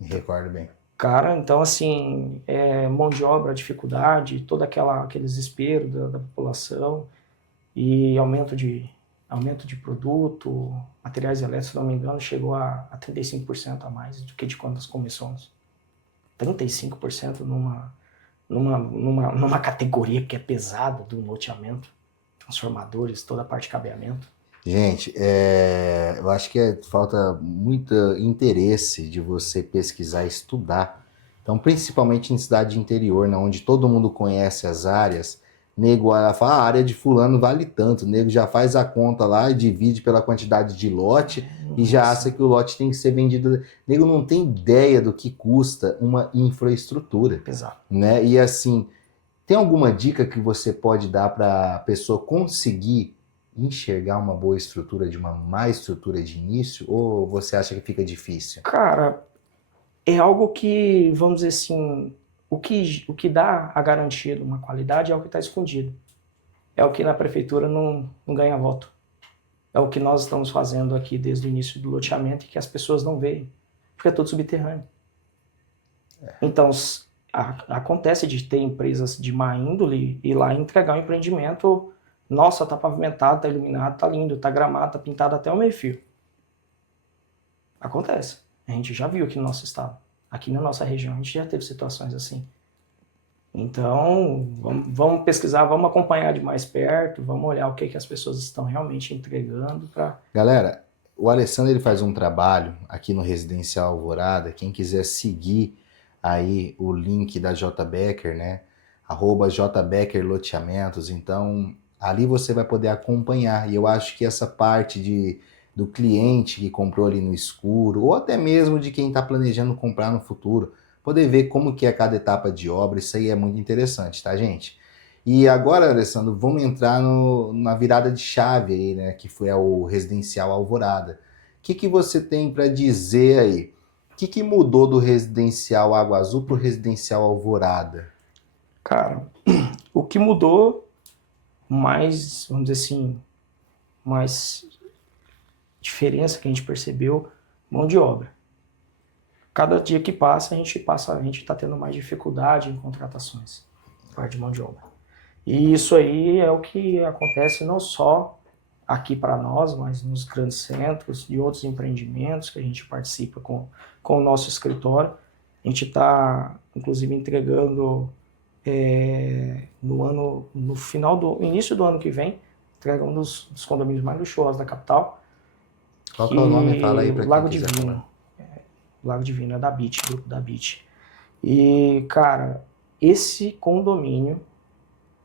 Me recordo bem. Cara, então assim, mão de obra, dificuldade, todo aquele desespero da população e aumento de produto, materiais elétricos, se não me engano, chegou a 35% a mais do que de quando nós começamos. 35% numa categoria que é pesada do loteamento, transformadores, toda a parte de cabeamento. Gente, eu acho que falta muito interesse de você pesquisar e estudar. Então, principalmente em cidade interior, né, onde todo mundo conhece as áreas, nego fala, a área de fulano vale tanto, o nego já faz a conta lá e divide pela quantidade de lote e já acha que o lote tem que ser vendido. Nego não tem ideia do que custa uma infraestrutura. Exato. Né? E assim, tem alguma dica que você pode dar para a pessoa conseguir enxergar uma boa estrutura de uma má estrutura de início? Ou você acha que fica difícil? Cara, é algo que, vamos dizer assim, o que dá a garantia de uma qualidade é o que está escondido. É o que na prefeitura não ganha voto. É o que nós estamos fazendo aqui desde o início do loteamento e que as pessoas não veem, porque é tudo subterrâneo. Então, acontece de ter empresas de má índole ir lá e entregar um empreendimento, nossa, tá pavimentado, tá iluminado, tá lindo, tá gramado, tá pintado até o meio-fio. Acontece. A gente já viu aqui no nosso estado. Aqui na nossa região a gente já teve situações assim. Então, vamos pesquisar, vamos acompanhar de mais perto, vamos olhar o que as pessoas estão realmente entregando para... Galera, o Alessandro ele faz um trabalho aqui no Residencial Alvorada. Quem quiser seguir aí o link da J. Becker, né? @JBecker Loteamentos. Então, ali você vai poder acompanhar. E eu acho que essa parte do cliente que comprou ali no escuro, ou até mesmo de quem está planejando comprar no futuro, poder ver como que é cada etapa de obra, isso aí é muito interessante, tá, gente? E agora, Alessandro, vamos entrar na virada de chave aí, né, que foi o Residencial Alvorada. O que você tem para dizer aí? O que mudou do Residencial Água Azul para o Residencial Alvorada? Cara, o que mudou mais, vamos dizer assim, mais diferença que a gente percebeu, mão de obra. Cada dia que passa, a gente está tendo mais dificuldade em contratações, parte de mão de obra. E isso aí é o que acontece não só aqui para nós, mas nos grandes centros e outros empreendimentos que a gente participa com o nosso escritório. A gente está, inclusive, entregando no início do ano que vem, entrega um dos condomínios mais luxuosos da capital. Qual que é o nome? Fala aí para quem Lago quiser Divino. falar. Lago Divino é da BIT, grupo da BIT. E, cara, esse condomínio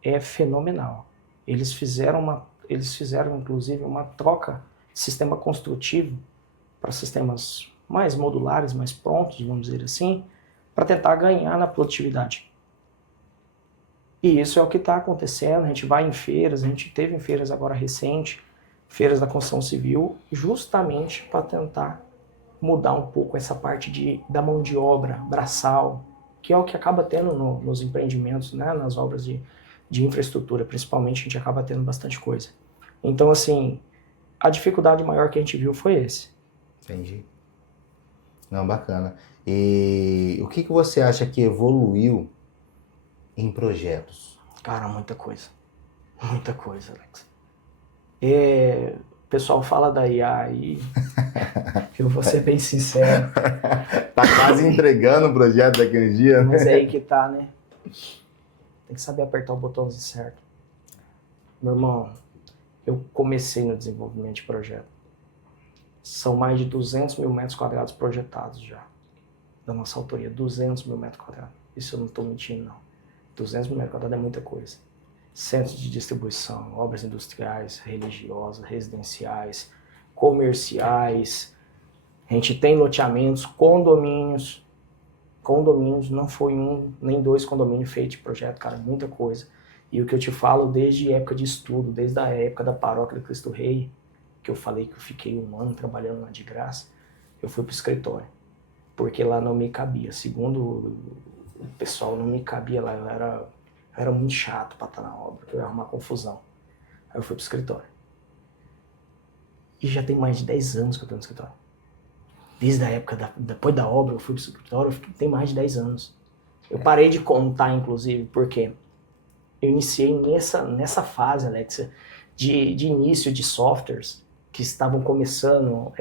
é fenomenal. Eles fizeram, inclusive, uma troca de sistema construtivo para sistemas mais modulares, mais prontos, vamos dizer assim, para tentar ganhar na produtividade. E isso é o que está acontecendo. A gente vai em feiras, a gente teve em feiras agora recente, feiras da construção civil, justamente para tentar mudar um pouco essa parte da mão de obra, braçal, que é o que acaba tendo nos empreendimentos, né, nas obras de infraestrutura, principalmente, a gente acaba tendo bastante coisa. Então, assim, a dificuldade maior que a gente viu foi esse. Entendi. Não, bacana. E o que você acha que evoluiu em projetos? Cara, muita coisa. Muita coisa, Alex. O pessoal fala da IA aí, eu vou ser bem sincero. Tá quase entregando o projeto daquele dia, né? Mas é aí que tá, né? Tem que saber apertar o botãozinho certo. Meu irmão, eu comecei no desenvolvimento de projeto. São mais de 200 mil metros quadrados projetados já, da nossa autoria, 200 mil metros quadrados. Isso eu não estou mentindo, não. 200 mil metros quadrados é muita coisa. Centros de distribuição, obras industriais, religiosas, residenciais, comerciais. A gente tem loteamentos, condomínios, não foi um nem dois condomínios feitos de projeto, cara, muita coisa. E o que eu te falo desde época de estudo, desde a época da paróquia do Cristo Rei, que eu falei que eu fiquei 1 ano trabalhando lá de graça, eu fui pro escritório, porque lá não me cabia. Segundo o pessoal, não me cabia lá, eu era muito chato para estar na obra, eu ia arrumar confusão. Aí eu fui pro escritório. E já tem mais de 10 anos que eu tô no escritório. Desde a época, depois da obra, eu fui pro escritório, tem mais de 10 anos. Eu parei de contar, inclusive, porque eu iniciei nessa fase, Alexa, de início de softwares que estavam começando,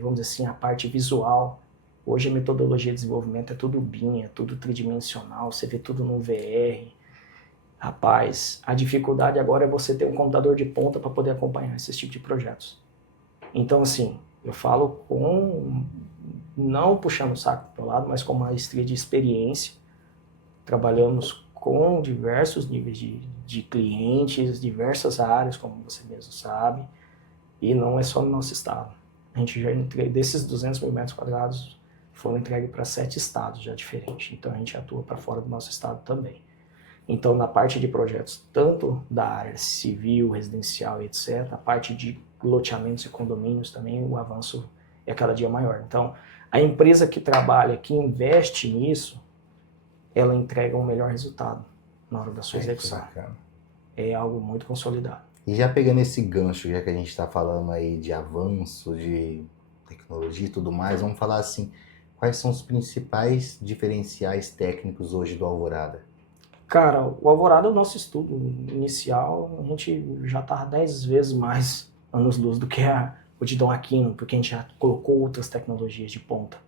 vamos dizer assim, a parte visual. Hoje a metodologia de desenvolvimento é tudo BIM, é tudo tridimensional, você vê tudo no VR. Rapaz, a dificuldade agora é você ter um computador de ponta para poder acompanhar esse tipo de projetos. Então, assim, eu falo não puxando o saco para o lado, mas com maestria de experiência. Trabalhamos com diversos níveis de clientes, diversas áreas, como você mesmo sabe, e não é só no nosso estado. A gente já entrega, desses 200 mil metros quadrados, foram entregues para 7 estados já diferentes, então a gente atua para fora do nosso estado também. Então, na parte de projetos, tanto da área civil, residencial, etc., a parte de loteamentos e condomínios também, o avanço é cada dia maior. Então, a empresa que trabalha, que investe nisso, ela entrega um melhor resultado na hora da sua execução. É algo muito consolidado. E já pegando esse gancho, já que a gente está falando aí de avanço, de tecnologia e tudo mais, vamos falar assim, quais são os principais diferenciais técnicos hoje do Alvorada? Cara, o Alvorada é o nosso estudo inicial, a gente já está 10 vezes mais anos-luz do que o de Dom Aquino, porque a gente já colocou outras tecnologias de ponta.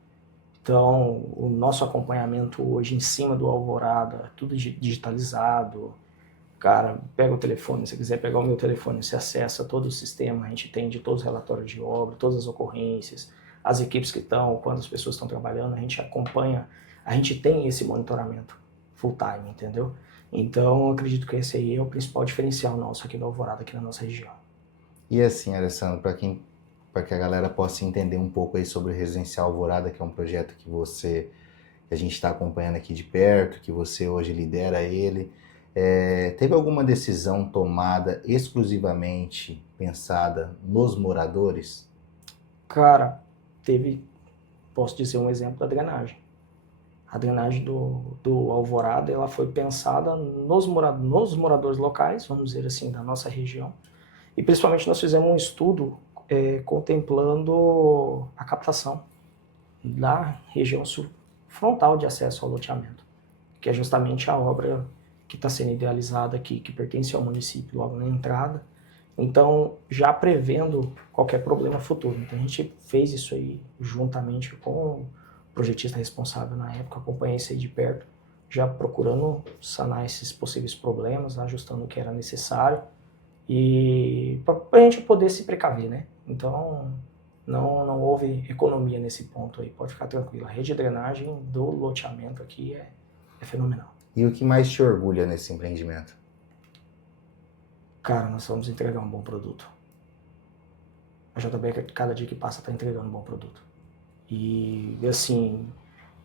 Então, o nosso acompanhamento hoje em cima do Alvorada, tudo digitalizado. Cara, pega o telefone, se quiser pegar o meu telefone, você acessa todo o sistema, a gente tem de todos os relatórios de obra, todas as ocorrências, as equipes que estão, quantas pessoas estão trabalhando, a gente acompanha, a gente tem esse monitoramento full time, entendeu? Então, eu acredito que esse aí é o principal diferencial nosso aqui do Alvorada, aqui na nossa região. E assim, Alessandro, para que a galera possa entender um pouco aí sobre o Residencial Alvorada, que é um projeto que a gente está acompanhando aqui de perto, que você hoje lidera ele, teve alguma decisão tomada exclusivamente pensada nos moradores? Cara, posso dizer um exemplo da drenagem. A drenagem do Alvorada, ela foi pensada nos moradores locais, vamos dizer assim, da nossa região. E principalmente nós fizemos um estudo contemplando a captação da região sul, frontal de acesso ao loteamento, que é justamente a obra que está sendo idealizada aqui, que pertence ao município logo na entrada. Então, já prevendo qualquer problema futuro. Então, a gente fez isso aí juntamente com o projetista responsável na época, acompanhei isso aí de perto, já procurando sanar esses possíveis problemas, ajustando o que era necessário, e para a gente poder se precaver, né? Então, não houve economia nesse ponto aí, pode ficar tranquilo. A rede de drenagem do loteamento aqui é fenomenal. E o que mais te orgulha nesse empreendimento? Cara, nós vamos entregar um bom produto. A JB, cada dia que passa, está entregando um bom produto. E, assim,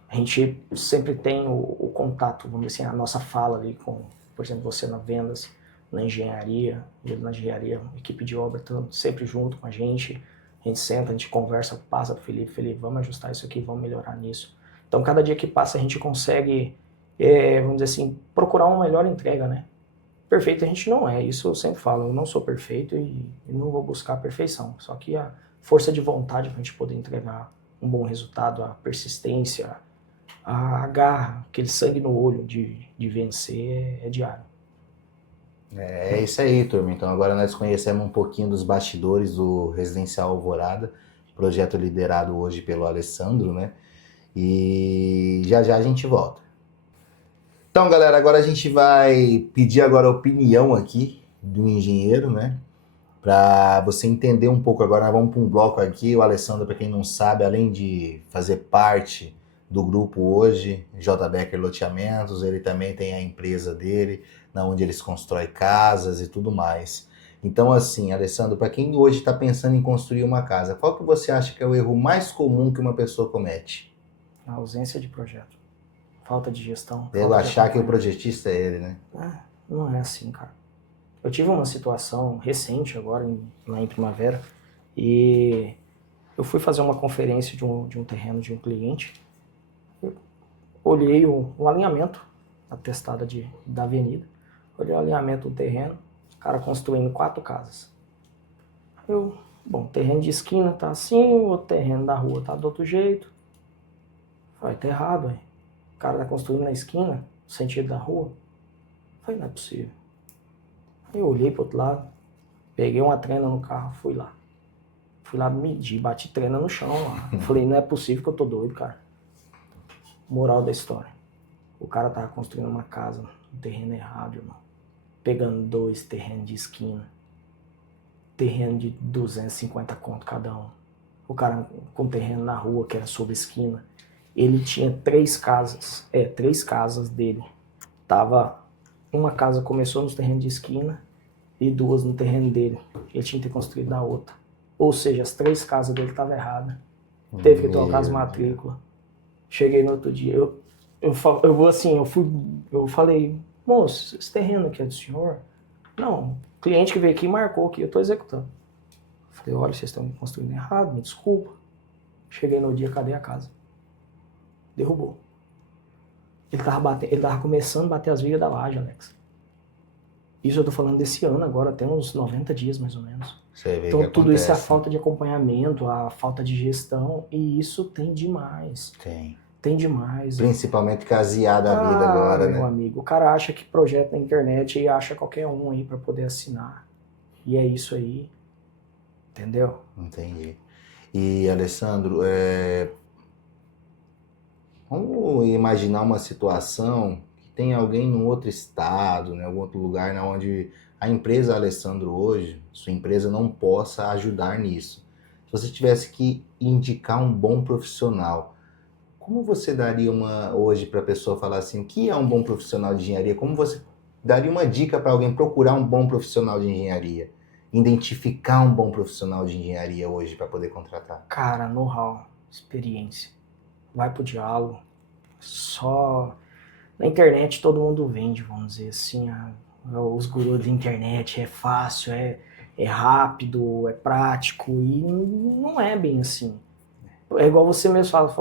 a gente sempre tem o contato, vamos dizer assim, a nossa fala ali com, por exemplo, você na vendas, na engenharia, ele na engenharia, equipe de obra, sempre junto com a gente senta, a gente conversa, passa pro Felipe, vamos ajustar isso aqui, vamos melhorar nisso. Então, cada dia que passa, a gente consegue, vamos dizer assim, procurar uma melhor entrega, né? Perfeito a gente não é, isso eu sempre falo, eu não sou perfeito e não vou buscar a perfeição, só que a força de vontade para a gente poder entregar um bom resultado, a persistência, a garra, aquele sangue no olho de vencer é diário. É isso aí, turma. Então agora nós conhecemos um pouquinho dos bastidores do Residencial Alvorada, projeto liderado hoje pelo Alessandro, né? E já a gente volta. Então, galera, agora a gente vai pedir agora a opinião aqui do engenheiro, né? para você entender um pouco. Agora nós vamos para um bloco aqui. O Alessandro, para quem não sabe, além de fazer parte do grupo hoje, J. Becker Loteamentos, ele também tem a empresa dele, onde eles constroem casas e tudo mais. Então, assim, Alessandro, para quem hoje está pensando em construir uma casa, qual que você acha que é o erro mais comum que uma pessoa comete? A ausência de projeto, falta de gestão. Eu achar que o projetista é ele, né? Não é assim, cara. Eu tive uma situação recente agora, lá em Primavera, e eu fui fazer uma conferência de um terreno de um cliente. Eu olhei o alinhamento, a testada da avenida, olhei o alinhamento do terreno, o cara construindo 4 casas. Bom, o terreno de esquina tá assim, o terreno da rua tá do outro jeito. Falei, tá errado, aí. O cara tá construindo na esquina, no sentido da rua. Falei, não é possível. Aí eu olhei pro outro lado, peguei uma trena no carro, fui lá. Fui lá medir, bati trena no chão lá. Falei, não é possível que eu tô doido, cara. Moral da história. O cara tava construindo uma casa no terreno errado, irmão. Pegando 2 terrenos de esquina. Terreno de 250 conto cada um. O cara com terreno na rua, que era sobre esquina. Ele tinha 3 casas. 3 casas dele. Uma casa começou nos terrenos de esquina e 2 no terreno dele. Ele tinha que ter construído a outra. Ou seja, as 3 casas dele estavam erradas. Teve que trocar as matrículas. Cheguei no outro dia. Eu falei, moço, esse terreno aqui é do senhor? Não, o cliente que veio aqui marcou que eu estou executando. Falei, olha, vocês estão construindo errado, me desculpa. Cheguei no dia, cadê a casa? Derrubou. Ele tava começando a bater as vigas da laje, Alex. Isso eu tô falando desse ano agora, tem uns 90 dias mais ou menos. Então tudo isso é a falta de acompanhamento, a falta de gestão, e isso tem demais. Tem demais. Principalmente caseada a vida agora, meu amigo, o cara acha que projeta na internet e acha qualquer um aí pra poder assinar. E é isso aí. Entendeu? Entendi. E, Alessandro, vamos imaginar uma situação que tem alguém em outro estado, né, algum outro lugar, onde a empresa Alessandro hoje, sua empresa não possa ajudar nisso. Se você tivesse que indicar um bom profissional, como você daria hoje para a pessoa falar assim, o que é um bom profissional de engenharia? Como você daria uma dica para alguém procurar um bom profissional de engenharia? Identificar um bom profissional de engenharia hoje para poder contratar? Cara, know-how, experiência. Vai pro diálogo. Só na internet todo mundo vende, vamos dizer assim, os gurus da internet, é fácil, é rápido, é prático, e não é bem assim. É igual você mesmo fala,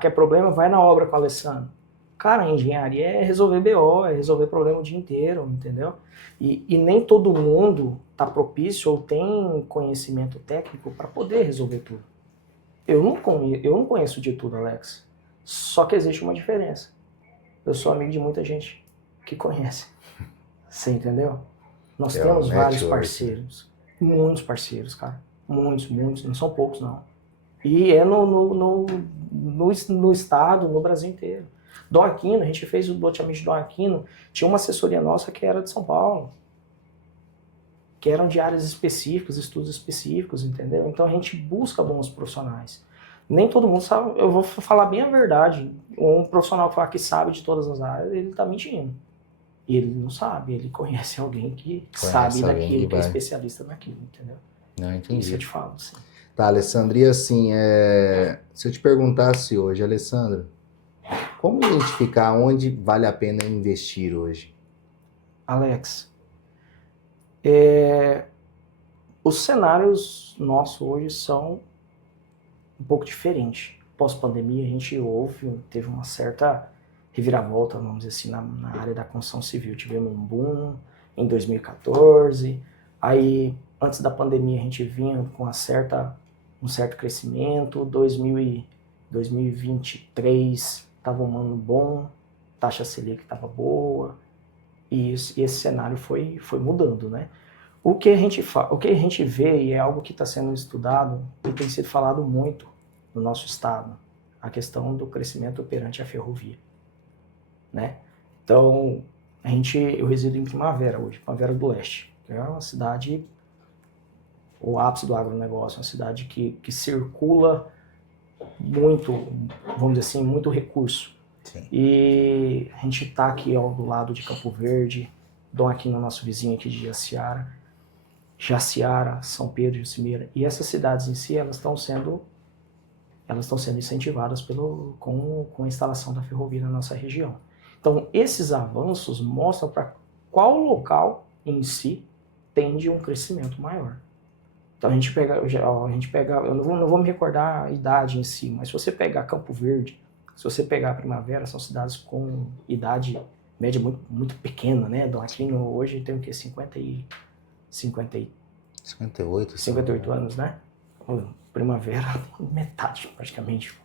quer problema? Vai na obra com o Alessandro. Cara, a engenharia é resolver BO, é resolver problema o dia inteiro, entendeu? E nem todo mundo tá propício ou tem conhecimento técnico para poder resolver tudo. Eu não conheço de tudo, Alex. Só que existe uma diferença. Eu sou amigo de muita gente que conhece. Você entendeu? Nós temos vários parceiros. Muitos parceiros, cara. Muitos. Não são poucos, não. E é no estado, no Brasil inteiro. Dom Aquino, a gente fez o loteamento de Dom Aquino, tinha uma assessoria nossa que era de São Paulo. Que eram de áreas específicas, estudos específicos, entendeu? Então a gente busca bons profissionais. Nem todo mundo sabe, eu vou falar bem a verdade. Um profissional que fala que sabe de todas as áreas, ele tá mentindo. E ele não sabe, ele conhece alguém que sabe daquilo, que é especialista naquilo, entendeu? Não, entendi. Isso eu te falo, sim. Tá, Alessandro, e assim, se eu te perguntasse hoje, Alessandro, como identificar onde vale a pena investir hoje? Alex, os cenários nossos hoje são um pouco diferentes. Pós-pandemia, a gente teve uma certa reviravolta, vamos dizer assim, na área da construção civil. Tivemos um boom em 2014, aí antes da pandemia a gente vinha com um certo crescimento, 2023 estava um ano bom, taxa Selic estava boa, e esse cenário foi mudando, né? O que a gente vê, e é algo que está sendo estudado e tem sido falado muito no nosso estado, a questão do crescimento perante a ferrovia, né? Então, eu resido em Primavera hoje, Primavera do Leste, que é uma cidade o ápice do agronegócio, uma cidade que circula muito, vamos dizer assim, muito recurso. Sim. E a gente está aqui do lado de Campo Verde, Dom Aquino, nosso vizinho aqui de Jaciara, São Pedro e Jucimeira. E essas cidades em si, elas estão sendo incentivadas com a instalação da ferrovia na nossa região. Então, esses avanços mostram para qual local em si tende um crescimento maior. Então, a gente pega, eu não vou me recordar a idade em si, mas se você pegar Campo Verde, se você pegar Primavera, são cidades com idade média muito, muito pequena, né? Dom Aquino hoje tem o quê? 58 anos, né? Primavera, metade praticamente,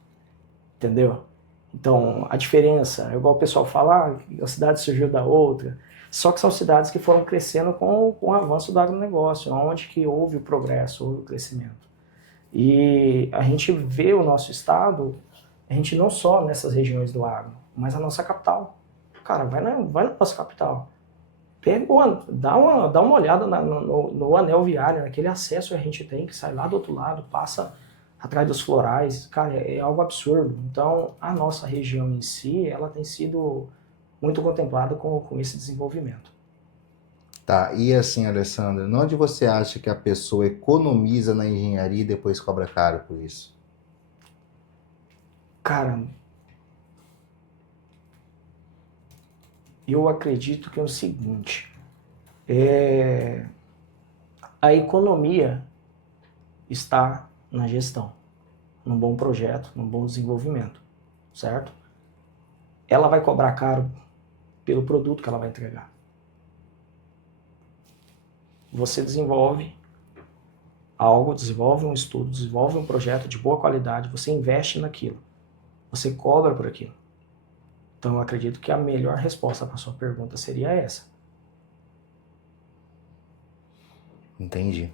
entendeu? Então, a diferença, igual o pessoal fala, a cidade surgiu da outra, só que são cidades que foram crescendo com o avanço do agronegócio, onde que houve o progresso, houve o crescimento. E a gente vê o nosso estado, a gente não só nessas regiões do agro, mas a nossa capital. Cara, vai na nossa capital. Dá uma olhada no anel viário, naquele acesso que a gente tem, que sai lá do outro lado, passa atrás dos florais. Cara, é algo absurdo. Então, a nossa região em si, ela tem sido muito contemplada com esse desenvolvimento. Tá, e assim, Alessandro, onde você acha que a pessoa economiza na engenharia e depois cobra caro por isso? Cara, eu acredito que é o seguinte, a economia está na gestão, num bom projeto, num bom desenvolvimento, certo? Ela vai cobrar caro pelo produto que ela vai entregar. Você desenvolve algo, desenvolve um estudo, desenvolve um projeto de boa qualidade, você investe naquilo, você cobra por aquilo. Então eu acredito que a melhor resposta para a sua pergunta seria essa. Entendi.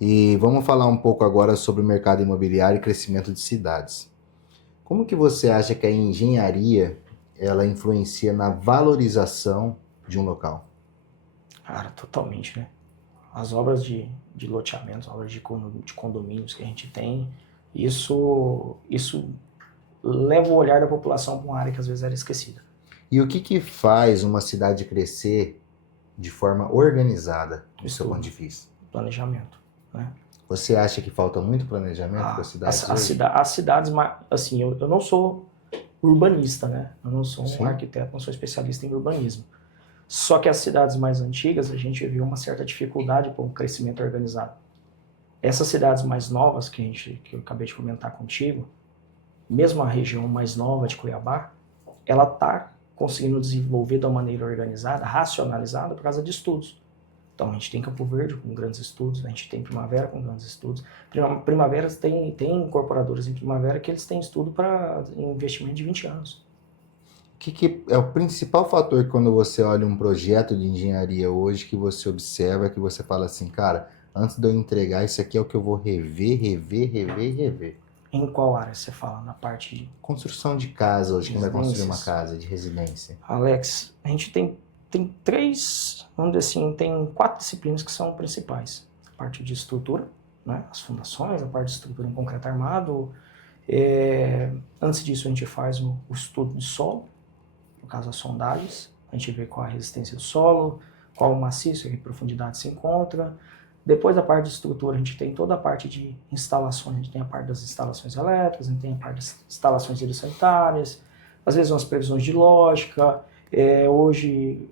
E vamos falar um pouco agora sobre o mercado imobiliário e crescimento de cidades. Como que você acha que a engenharia ela influencia na valorização de um local? Cara, totalmente, né? As obras de loteamentos, obras de condomínios que a gente tem, isso leva o olhar da população para uma área que às vezes era esquecida. E o que faz uma cidade crescer de forma organizada, do seu ponto de vista? Planejamento, né? Você acha que falta muito planejamento para as cidades hoje? As cidades, assim, eu não sou urbanista, né? Eu não sou um arquiteto, não sou especialista em urbanismo. Só que as cidades mais antigas, a gente viu uma certa dificuldade para um crescimento organizado. Essas cidades mais novas, que eu acabei de comentar contigo, mesmo a região mais nova de Cuiabá, ela está conseguindo desenvolver de uma maneira organizada, racionalizada, por causa de estudos. Então, a gente tem Campo Verde com grandes estudos, a gente tem Primavera com grandes estudos. Primavera tem incorporadores em Primavera que eles têm estudo para investimento de 20 anos. O que é o principal fator quando você olha um projeto de engenharia hoje que você observa, que você fala assim, cara, antes de eu entregar, isso aqui é o que eu vou rever e rever? Em qual área você fala? Na parte de construção de casa hoje, quem vai construir uma casa de residência? Alex, a gente tem três, vamos dizer assim, tem 4 disciplinas que são principais. A parte de estrutura, né? As fundações, a parte de estrutura em concreto armado. Antes disso, a gente faz o estudo de solo, no caso as sondagens. A gente vê qual a resistência do solo, qual o maciço, em que profundidade se encontra. Depois da parte de estrutura, a gente tem toda a parte de instalações. A gente tem a parte das instalações elétricas, a gente tem a parte das instalações hidrossanitárias, às vezes umas previsões de lógica. Hoje,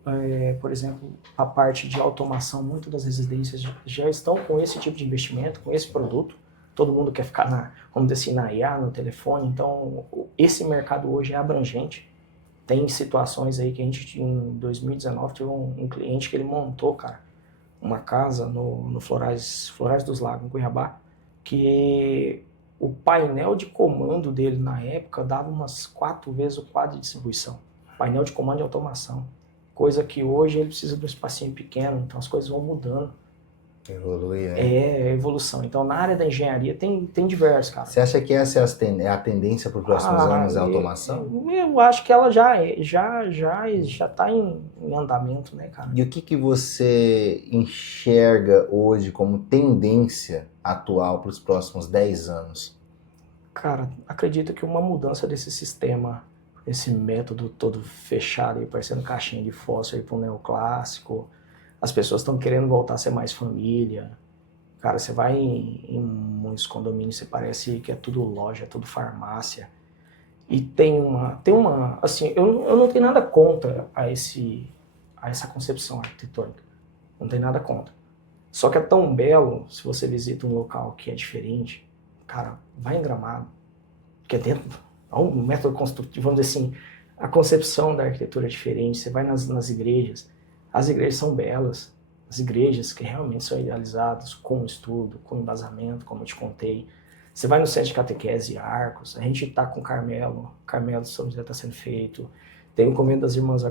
por exemplo, a parte de automação, muitas das residências já estão com esse tipo de investimento, com esse produto. Todo mundo quer ficar vamos dizer assim, na IA, no telefone. Então, esse mercado hoje é abrangente. Tem situações aí que a gente, em 2019, teve um cliente que ele montou, cara, uma casa no Florais dos Lagos, em Cuiabá, que o painel de comando dele na época dava umas 4 vezes o quadro de distribuição. Painel de comando e automação. Coisa que hoje ele precisa de um espacinho pequeno, então as coisas vão mudando. Evolui, né? É evolução. Então, na área da engenharia tem diversos, cara. Você acha que essa é a tendência para os próximos anos, é a automação? Eu acho que ela já tá em andamento, né, cara? E o que você enxerga hoje como tendência atual para os próximos 10 anos? Cara, acredito que uma mudança desse sistema, esse método todo fechado aí, parecendo caixinha de fósforo para o neoclássico, as pessoas estão querendo voltar a ser mais família. Cara, você vai em muitos condomínios, você parece que é tudo loja, tudo farmácia. E tem uma assim, eu não tenho nada contra a essa concepção arquitetônica. Não tenho nada contra. Só que é tão belo, se você visita um local que é diferente, cara, vai em Gramado, que é dentro, é um método construtivo, vamos dizer assim, a concepção da arquitetura é diferente. Você vai nas igrejas, as igrejas são belas, as igrejas que realmente são idealizadas, com estudo, com embasamento, como eu te contei. Você vai no centro de catequese e Arcos, a gente está com Carmelo de São José está sendo feito, tem o convento das Irmãs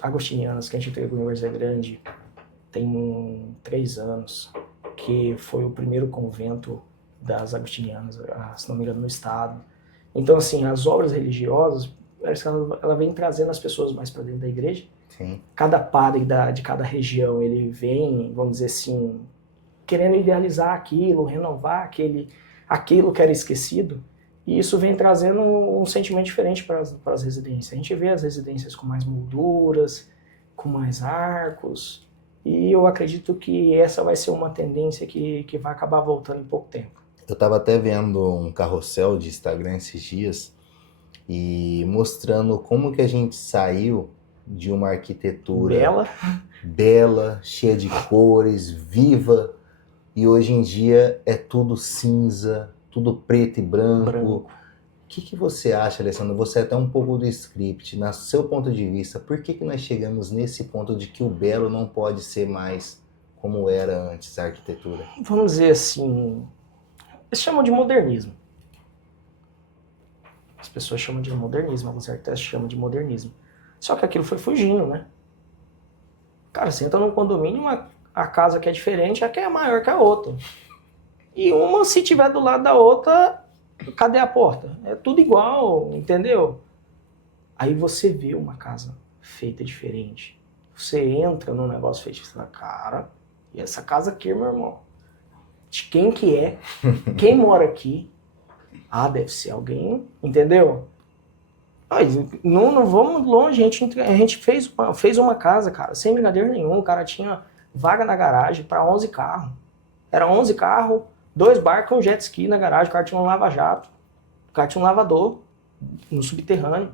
Agostinianas, que a gente entregou em Várzea Grande, tem 3 anos, que foi o primeiro convento das Agostinianas, se não me engano, no estado. Então, assim, as obras religiosas, ela vem trazendo as pessoas mais para dentro da igreja. Sim. Cada padre de cada região, ele vem, vamos dizer assim, querendo idealizar aquilo, renovar aquilo que era esquecido. E isso vem trazendo um sentimento diferente para as residências. A gente vê as residências com mais molduras, com mais arcos. E eu acredito que essa vai ser uma tendência que vai acabar voltando em pouco tempo. Eu estava até vendo um carrossel de Instagram esses dias e mostrando como que a gente saiu de uma arquitetura bela, cheia de cores, viva, e hoje em dia é tudo cinza, tudo preto e branco. O que você acha, Alessandro? Você é até um pouco do script, no seu ponto de vista, por que nós chegamos nesse ponto de que o belo não pode ser mais como era antes a arquitetura? Vamos dizer assim, eles chamam de modernismo. As pessoas chamam de modernismo, alguns arquitetos chamam de modernismo. Só que aquilo foi fugindo, né? Cara, você entra num condomínio, a casa que é diferente, a que é maior que a outra. E uma, se tiver do lado da outra, cadê a porta? É tudo igual, entendeu? Aí você vê uma casa feita diferente. Você entra num negócio feito e fala, cara, e essa casa aqui, meu irmão? De quem que é? Quem mora aqui? Ah, deve ser alguém, entendeu? Não vamos longe, a gente fez uma casa, cara, sem brincadeira nenhuma. O cara tinha vaga na garagem para 11 carros. Era 11 carros, 2 barcos e um jet ski na garagem. O cara tinha um lava-jato, o cara tinha um lavador no subterrâneo.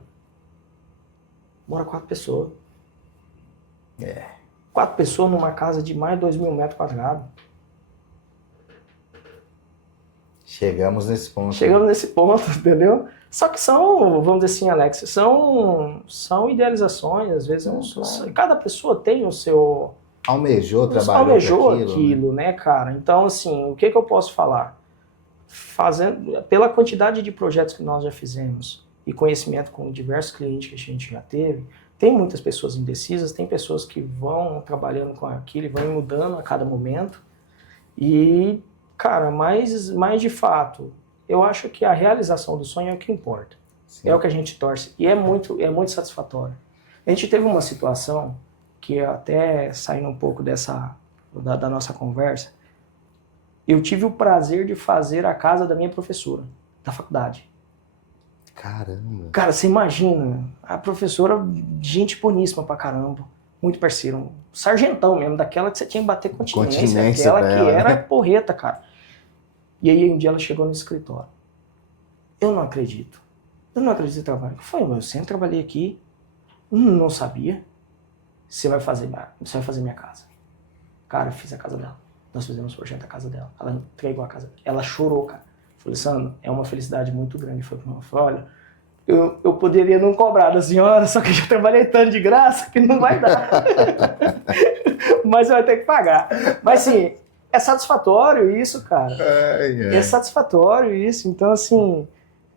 Mora 4 pessoas. 4 pessoas numa casa de mais de 2.000 metros quadrados. Chegamos nesse ponto. Chegamos nesse ponto, entendeu? Só que são, vamos dizer assim, Alex, são idealizações, às vezes cada pessoa tem o seu... Almejou aquilo, né, cara? Então, assim, o que eu posso falar? Pela quantidade de projetos que nós já fizemos e conhecimento com diversos clientes que a gente já teve, tem muitas pessoas indecisas, tem pessoas que vão trabalhando com aquilo e vão mudando a cada momento. E, cara, mais de fato, eu acho que a realização do sonho é o que importa. Sim. É o que a gente torce. E é muito satisfatório. A gente teve uma situação que, até saindo um pouco da nossa conversa, eu tive o prazer de fazer a casa da minha professora, da faculdade. Caramba! Cara, você imagina, a professora, gente boníssima pra caramba, muito parceiro, um sargentão mesmo, daquela que você tinha que bater continência aquela que era porreta, cara. E aí um dia ela chegou no escritório. Eu não acredito no trabalho. Eu falei, mas eu sempre trabalhei aqui, não sabia. Você vai fazer minha casa. Cara, eu fiz a casa dela. Nós fizemos o projeto da casa dela. Ela entregou a casa. Ela chorou, cara. Eu falei, Sandro, é uma felicidade muito grande. Foi como eu falei, olha, eu poderia não cobrar da senhora, só que eu já trabalhei tanto de graça que não vai dar. Mas vai ter que pagar. Mas sim, é satisfatório isso, cara. É satisfatório isso. Então, assim,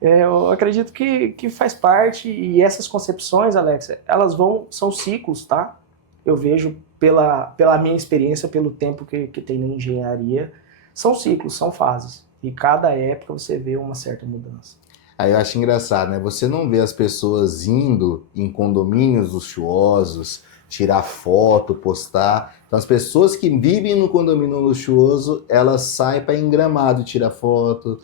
eu acredito que faz parte. E essas concepções, Alex, elas são ciclos, tá? eu vejo pela minha experiência, pelo tempo que tem na engenharia, são ciclos, são fases. E cada época você vê uma certa mudança. Aí eu acho engraçado, né? Você não vê as pessoas indo em condomínios luxuosos, tirar foto, postar. Então as pessoas que vivem no condomínio luxuoso, elas saem para ir em Gramado tirar foto,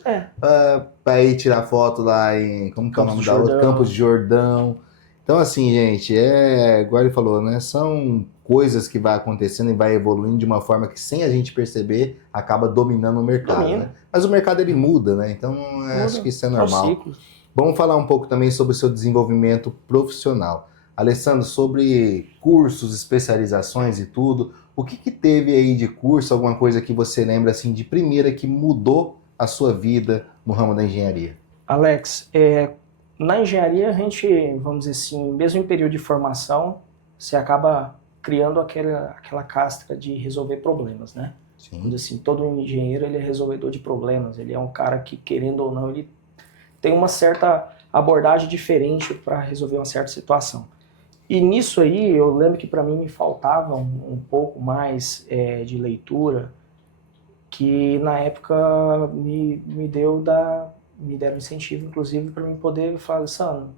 para ir tirar foto lá em, como que é o nome da outra? Campos de Jordão. Então assim, gente, igual ele falou, né? São coisas que vai acontecendo e vai evoluindo de uma forma que, sem a gente perceber, acaba dominando o mercado, né? Mas o mercado, ele muda, né? Então, acho que isso é normal. Vamos falar um pouco também sobre o seu desenvolvimento profissional. Alessandro, sobre cursos, especializações e tudo, o que teve aí de curso, alguma coisa que você lembra, assim, de primeira que mudou a sua vida no ramo da engenharia? Alex, na engenharia a gente, vamos dizer assim, mesmo em período de formação, você acaba criando aquela casca de resolver problemas, né? Sim. Assim, todo engenheiro, ele é resolvedor de problemas, ele é um cara que, querendo ou não, ele tem uma certa abordagem diferente para resolver uma certa situação. E nisso aí, eu lembro que para mim me faltava um pouco mais de leitura, que na época me deram incentivo, inclusive, para mim poder falar, Sandro,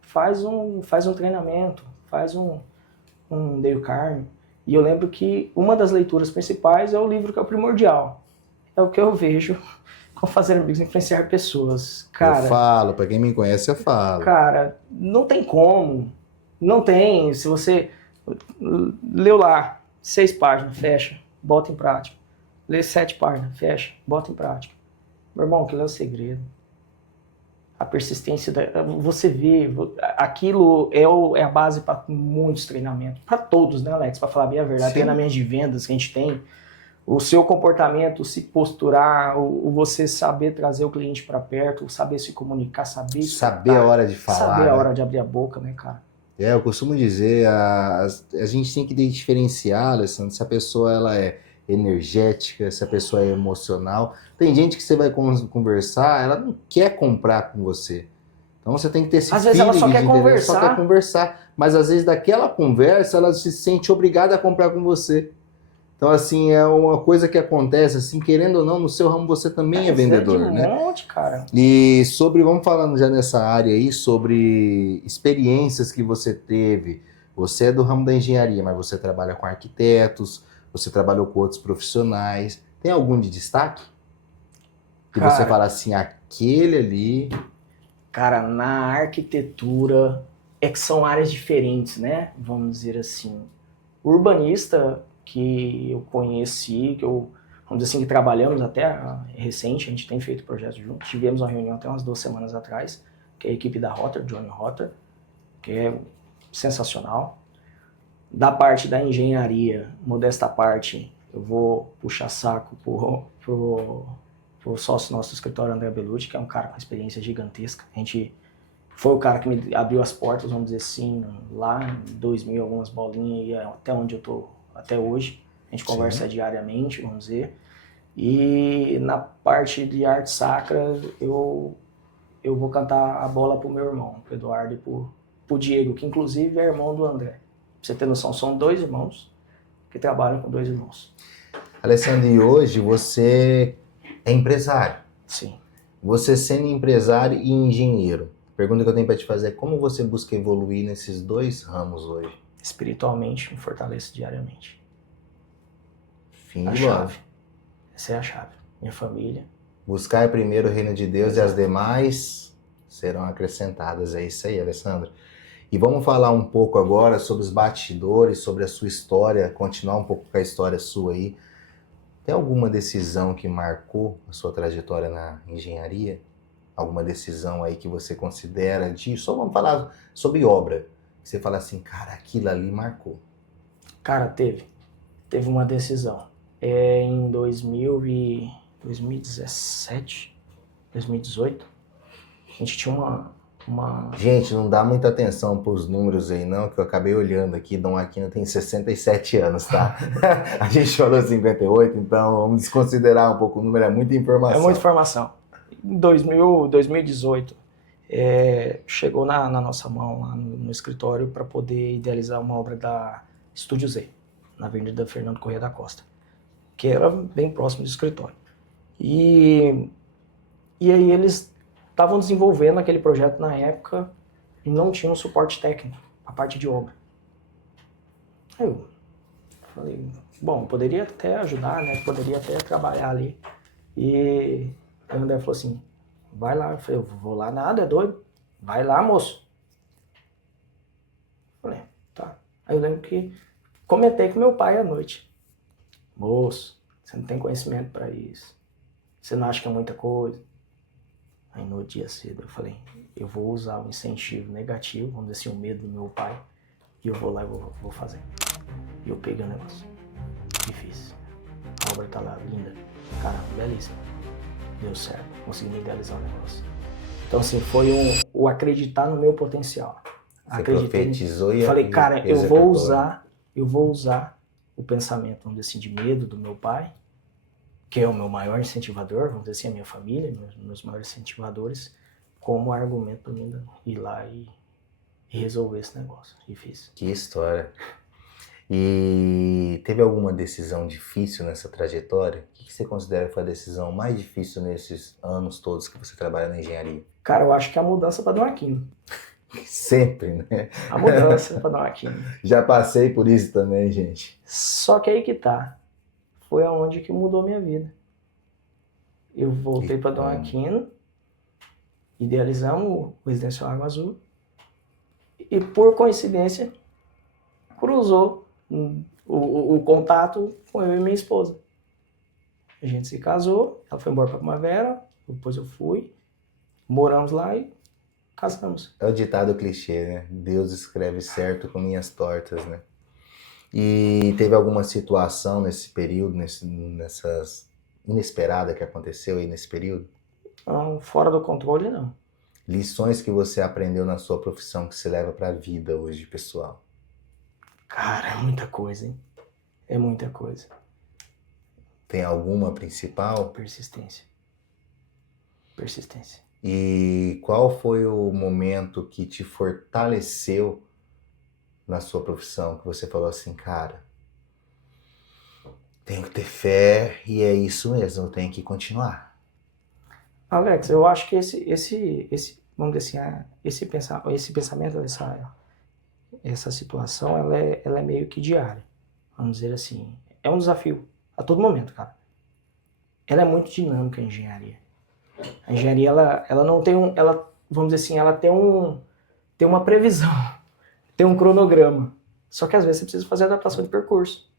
faz um treinamento, faz um Dale Carnegie. E eu lembro que uma das leituras principais é o livro que é o primordial. É o que eu vejo com Fazer Amigos e Influenciar Pessoas. Cara, eu falo, para quem me conhece, eu falo. Cara, não tem como. Não tem. Se você leu lá 6 páginas, fecha, bota em prática. Lê 7 páginas, fecha, bota em prática. Meu irmão, aquilo é o segredo. A persistência, você vê, aquilo é a base para muitos treinamentos. Para todos, né, Alex? Para falar bem a verdade, treinamentos de vendas que a gente tem, o seu comportamento, se posturar, você saber trazer o cliente para perto, saber se comunicar, saber a hora de falar, saber a hora de abrir a boca, né, cara? Eu costumo dizer, a gente tem que diferenciar, Alessandro, se a pessoa ela é energética, se a pessoa é emocional. Tem gente que você vai conversar, ela não quer comprar com você. Então você tem que ter esse feeling. Às vezes ela só quer conversar. Só quer conversar. Mas às vezes daquela conversa ela se sente obrigada a comprar com você. Então assim, é uma coisa que acontece, assim, querendo ou não, no seu ramo você também é vendedor, né? Monte, cara. E vamos falando já nessa área aí, sobre experiências que você teve. Você é do ramo da engenharia, mas você trabalha com arquitetos, você trabalhou com outros profissionais. Tem algum de destaque? Que você fala assim, aquele ali... Cara, na arquitetura, que são áreas diferentes, né? Vamos dizer assim. O urbanista que eu conheci, vamos dizer assim, que trabalhamos até recente, a gente tem feito projetos juntos. Tivemos uma reunião até umas 2 semanas atrás, que é a equipe da Rotter, Johnny Rotter, que é sensacional. Da parte da engenharia, modesta parte, eu vou puxar saco pro sócio nosso do escritório, André Bellucci, que é um cara com experiência gigantesca. A gente foi o cara que me abriu as portas, vamos dizer assim, lá em 2000, algumas bolinhas, e até onde eu tô até hoje. A gente conversa diariamente, vamos dizer. E na parte de arte sacra, eu vou cantar a bola pro meu irmão, pro Eduardo, e pro Diego, que inclusive é irmão do André. Pra você ter noção, são 2 irmãos que trabalham com 2 irmãos. Alessandro, e hoje você é empresário. Sim. Você sendo empresário e engenheiro, a pergunta que eu tenho para te fazer é como você busca evoluir nesses 2 ramos hoje? Espiritualmente, me fortaleço diariamente. Fim de chave. Essa é a chave. Minha família. Buscar primeiro o reino de Deus. Exato. E as demais serão acrescentadas. É isso aí, Alessandro. E vamos falar um pouco agora sobre os bastidores, sobre a sua história, continuar um pouco com a história sua aí. Tem alguma decisão que marcou a sua trajetória na engenharia? Alguma decisão aí que você considera só vamos falar sobre obra. Você fala assim, cara, aquilo ali marcou. Cara, teve uma decisão. Em 2017, 2018, a gente tinha uma... Gente, não dá muita atenção pros números aí não, que eu acabei olhando aqui, Dom Aquino tem 67 anos, tá? A gente falou 58, então vamos desconsiderar um pouco o número, é muita informação. É muita informação. Em 2018, chegou na nossa mão, lá no escritório, para poder idealizar uma obra da Estúdio Z, na Avenida Fernando Corrêa da Costa, que era bem próximo do escritório. E aí eles estavam desenvolvendo aquele projeto na época e não tinham suporte técnico, a parte de obra. Aí eu falei, bom, poderia até ajudar, né? Poderia até trabalhar ali. E o André falou assim, vai lá. Eu falei, eu vou lá nada, é doido? Vai lá, moço. Eu falei, tá. Aí eu lembro que comentei com meu pai à noite. Moço, você não tem conhecimento para isso. Você não acha que é muita coisa? Aí no dia cedo eu falei, eu vou usar o incentivo negativo, vamos dizer assim, o medo do meu pai, e eu vou lá e vou fazer. E eu peguei o negócio e fiz. A obra tá lá, linda. Caramba, belíssima. Deu certo, consegui legalizar o negócio. Então assim, foi o acreditar no meu potencial. Você profetizou e falei, cara, eu executou. vou usar o pensamento, vamos dizer assim, de medo do meu pai, que é o meu maior incentivador, vamos dizer assim, a minha família, meus maiores incentivadores, como argumento para mim ir lá e resolver esse negócio. E fiz. Que história. E teve alguma decisão difícil nessa trajetória? O que você considera que foi a decisão mais difícil nesses anos todos que você trabalha na engenharia? Cara, eu acho que é a mudança para Dom Aquino. Sempre, né? A mudança para Dom Aquino. Já passei por isso também, gente. Só que aí que tá. Foi aonde que mudou minha vida. Eu voltei para Dom Aquino, idealizamos o Residencial Água Azul, e por coincidência cruzou o contato com eu e minha esposa. A gente se casou, ela foi embora para Primavera, depois eu fui, moramos lá e casamos. É o ditado clichê, né? Deus escreve certo com linhas tortas, né? E teve alguma situação nesse período, nessas inesperada que aconteceu aí nesse período? Então, fora do controle, não. Lições que você aprendeu na sua profissão que você leva para a vida hoje, pessoal? Cara, é muita coisa, hein? É muita coisa. Tem alguma principal? Persistência. Persistência. E qual foi o momento que te fortaleceu na sua profissão? Que você falou assim, cara, tenho que ter fé e é isso mesmo, eu tenho que continuar. Alex, eu acho que vamos dizer assim, esse pensamento, essa situação, ela é meio que diária. Vamos dizer assim, é um desafio a todo momento, cara. Ela é muito dinâmica, a engenharia. A engenharia, ela não tem vamos dizer assim, ela tem uma previsão, tem um cronograma. Só que às vezes você precisa fazer adaptação de percurso.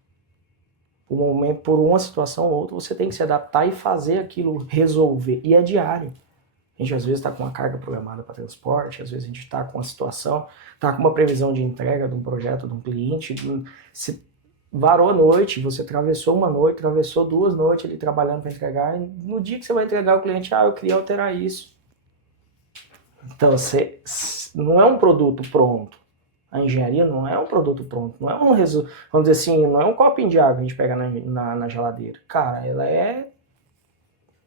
Por uma situação ou outra, você tem que se adaptar e fazer aquilo resolver. E é diário. A gente às vezes está com uma carga programada para transporte, às vezes a gente está com uma situação, está com uma previsão de entrega de um projeto de um cliente, se varou a noite, você atravessou uma noite, atravessou 2 noites ali trabalhando para entregar, e no dia que você vai entregar o cliente, eu queria alterar isso. Então, não é um produto pronto. A engenharia não é um produto pronto, não é vamos dizer assim, não é um copinho de água que a gente pega na geladeira. Cara, ela é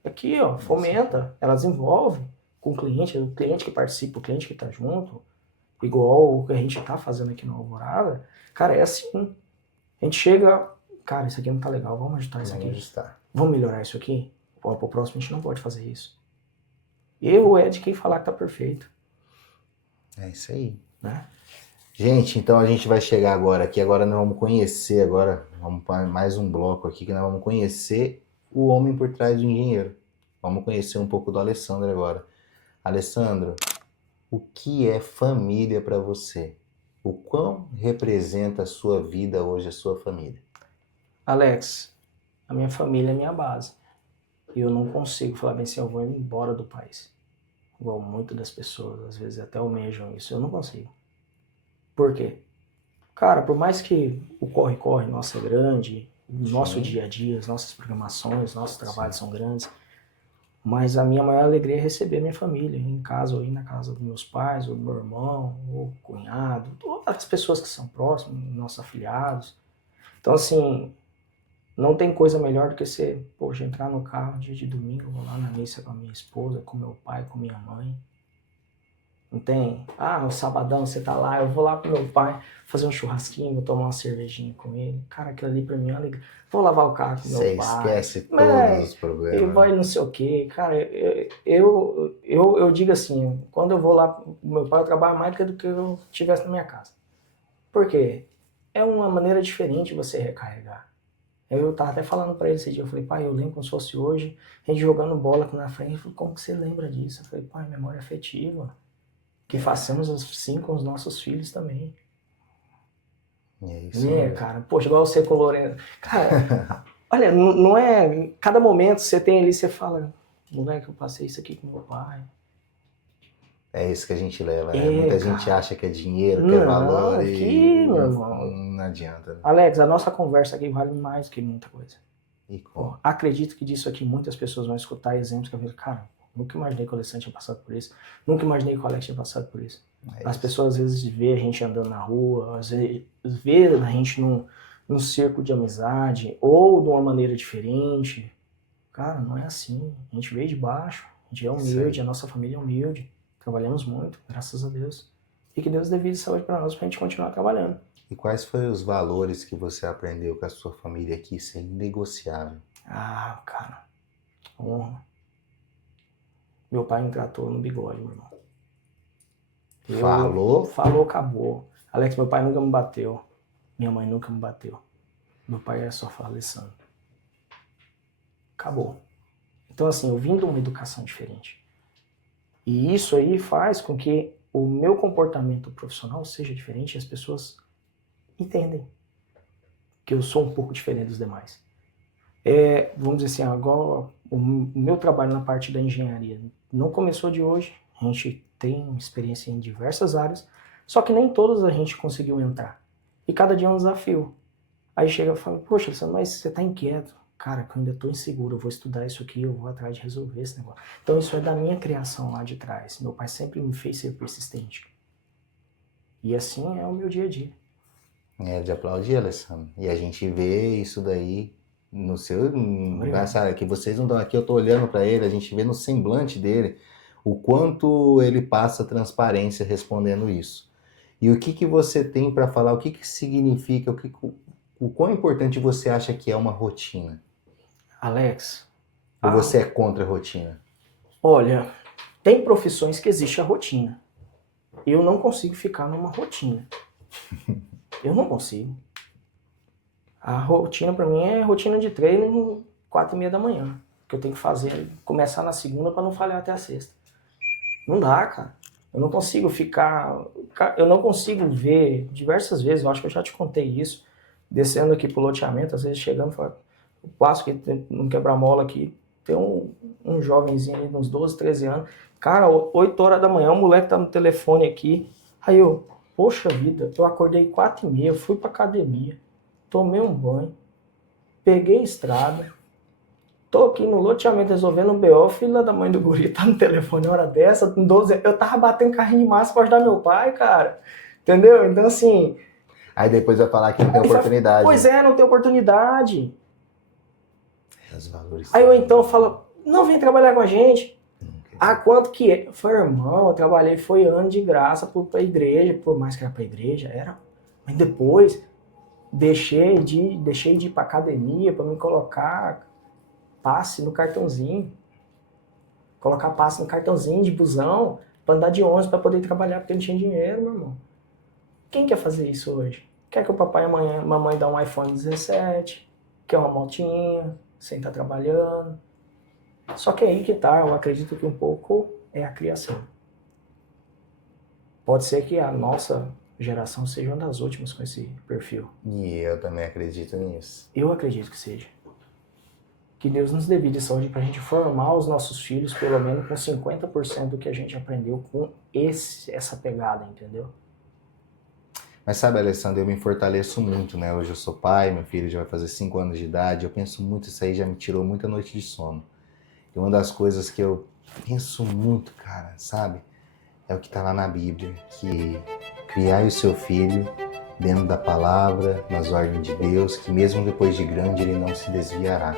aqui, ó, fomenta, ela desenvolve com o cliente que participa, o cliente que está junto, igual o que a gente está fazendo aqui na Alvorada. Cara, é assim. A gente chega, cara, isso aqui não tá legal, vamos ajustar isso aqui. Vamos melhorar isso aqui? Pô, pro próximo a gente não pode fazer isso. Erro é de quem falar que tá perfeito. É isso aí. Né? Gente, então a gente vai chegar agora aqui, agora nós vamos conhecer vamos para mais um bloco aqui, que nós vamos conhecer o homem por trás do engenheiro. Vamos conhecer um pouco do Alessandro agora. Alessandro, o que é família para você? O quão representa a sua vida hoje, a sua família? Alex, a minha família é minha base. E eu não consigo falar bem assim, eu vou embora do país. Igual muitas das pessoas, às vezes até almejam isso. Eu não consigo. Por quê? Cara, por mais que o corre-corre nosso é grande, o nosso dia a dia, as nossas programações, nossos trabalhos são grandes, mas a minha maior alegria é receber a minha família em casa, ou ir na casa dos meus pais, ou do meu irmão, ou cunhado, todas as pessoas que são próximas, nossos afiliados. Então, assim, não tem coisa melhor do que você, poxa, entrar no carro dia de domingo, vou lá na missa com a minha esposa, com meu pai, com minha mãe. Não tem? Ah, o sabadão você tá lá, eu vou lá pro meu pai fazer um churrasquinho, vou tomar uma cervejinha com ele. Cara, aquilo ali pra mim é alegria. Vou lavar o carro com meu Você pai. esquece todos os problemas. Ele vai não sei o quê. Cara, eu digo assim, quando eu vou lá pro meu pai, eu trabalho mais do que eu estivesse na minha casa. Por quê? É uma maneira diferente de você recarregar. Eu tava até falando pra ele esse dia, eu falei, pai, eu lembro como se fosse hoje, a gente jogando bola aqui na frente. Ele falou, como que você lembra disso? Eu falei, pai, memória afetiva. Que façamos assim com os nossos filhos também. É isso Cara, poxa, igual você com o Lorena. Cara, olha, não é... Cada momento você tem ali, você fala, moleque, eu passei isso aqui com meu pai. É isso que a gente leva, né? Muita gente acha que é dinheiro, que é valor aqui, meu irmão. Não adianta. Né? Alex, a nossa conversa aqui vale mais do que muita coisa. E como? Pô, acredito que disso aqui muitas pessoas vão escutar exemplos que eu vejo, cara, nunca imaginei que o Alessandro tinha passado por isso. Nunca imaginei que o Alex tinha passado por isso. As pessoas às vezes vê a gente andando na rua, às vezes vê a gente num círculo de amizade ou de uma maneira diferente. Cara, não é assim. A gente veio de baixo, a gente é humilde, a nossa família é humilde. Trabalhamos muito, graças a Deus. E que Deus dê vida e saúde para nós, pra gente continuar trabalhando. E quais foram os valores que você aprendeu com a sua família aqui, isso é inegociável? Ah, cara, honra. Meu pai me tratou no bigode, meu irmão. Falou, acabou. Alex, meu pai nunca me bateu. Minha mãe nunca me bateu. Meu pai era só falar, Alessandro. Acabou. Então, assim, eu vim de uma educação diferente. E isso aí faz com que o meu comportamento profissional seja diferente e as pessoas entendem que eu sou um pouco diferente dos demais. Vamos dizer assim, agora o meu trabalho na parte da engenharia não começou de hoje. A gente tem experiência em diversas áreas, só que nem todas a gente conseguiu entrar. E cada dia é um desafio. Aí chega e fala, poxa, mas você tá inquieto. Cara, que eu ainda tô inseguro, eu vou estudar isso aqui, eu vou atrás de resolver esse negócio. Então isso é da minha criação lá de trás. Meu pai sempre me fez ser persistente. E assim é o meu dia a dia. É de aplaudir, Alessandro. E a gente vê isso daí no seu... Sabe, que vocês não estão aqui, eu tô olhando para ele, a gente vê no semblante dele o quanto ele passa transparência respondendo isso. E o que você tem para falar, o que significa, o quão importante você acha que é uma rotina? Alex... Ou você é contra a rotina? Olha, tem profissões que existe a rotina. Eu não consigo ficar numa rotina. Eu não consigo. A rotina para mim é rotina de treino 4h30 da manhã. Que eu tenho que fazer, começar na segunda para não falhar até a sexta. Não dá, cara. Eu não consigo ficar... Eu não consigo ver diversas vezes, eu acho que eu já te contei isso, descendo aqui pro loteamento, às vezes chegando, o passo que não quebra mola aqui, tem um jovenzinho ali, uns 12, 13 anos. Cara, 8 horas da manhã, o moleque tá no telefone aqui. Aí eu, poxa vida, eu acordei 4h30, fui pra academia, tomei um banho, peguei estrada, tô aqui no loteamento resolvendo um BO, filha da mãe do guri tá no telefone hora dessa, com 12 anos. Eu tava batendo carrinho de massa pra ajudar meu pai, cara. Entendeu? Então, assim... Aí depois vai falar que não tem oportunidade. Pois é, não tem oportunidade. Os valores. Aí eu então falo, não vem trabalhar com a gente. Ah, quanto que é? Foi, irmão, eu trabalhei, foi ano de graça pra igreja, por mais que era pra igreja, era. Mas depois, deixei de ir pra academia pra me colocar passe no cartãozinho. Colocar passe no cartãozinho de busão pra andar de ônibus pra poder trabalhar, porque não tinha dinheiro, meu irmão. Quem quer fazer isso hoje? Quer que o papai e a mamãe dê um iPhone 17, quer uma motinha, sem estar trabalhando. Só que aí que tá, eu acredito que um pouco é a criação. Pode ser que a nossa geração seja uma das últimas com esse perfil. E eu também acredito nisso. Eu acredito que seja. Que Deus nos dê vida e saúde pra gente formar os nossos filhos, pelo menos com 50% do que a gente aprendeu com essa pegada, entendeu? Mas sabe, Alessandro, eu me fortaleço muito, né? Hoje eu sou pai, meu filho já vai fazer 5 anos de idade, eu penso muito, isso aí já me tirou muita noite de sono. E uma das coisas que eu penso muito, cara, sabe? É o que tá lá na Bíblia, que criai o seu filho dentro da palavra, nas ordens de Deus, que mesmo depois de grande ele não se desviará.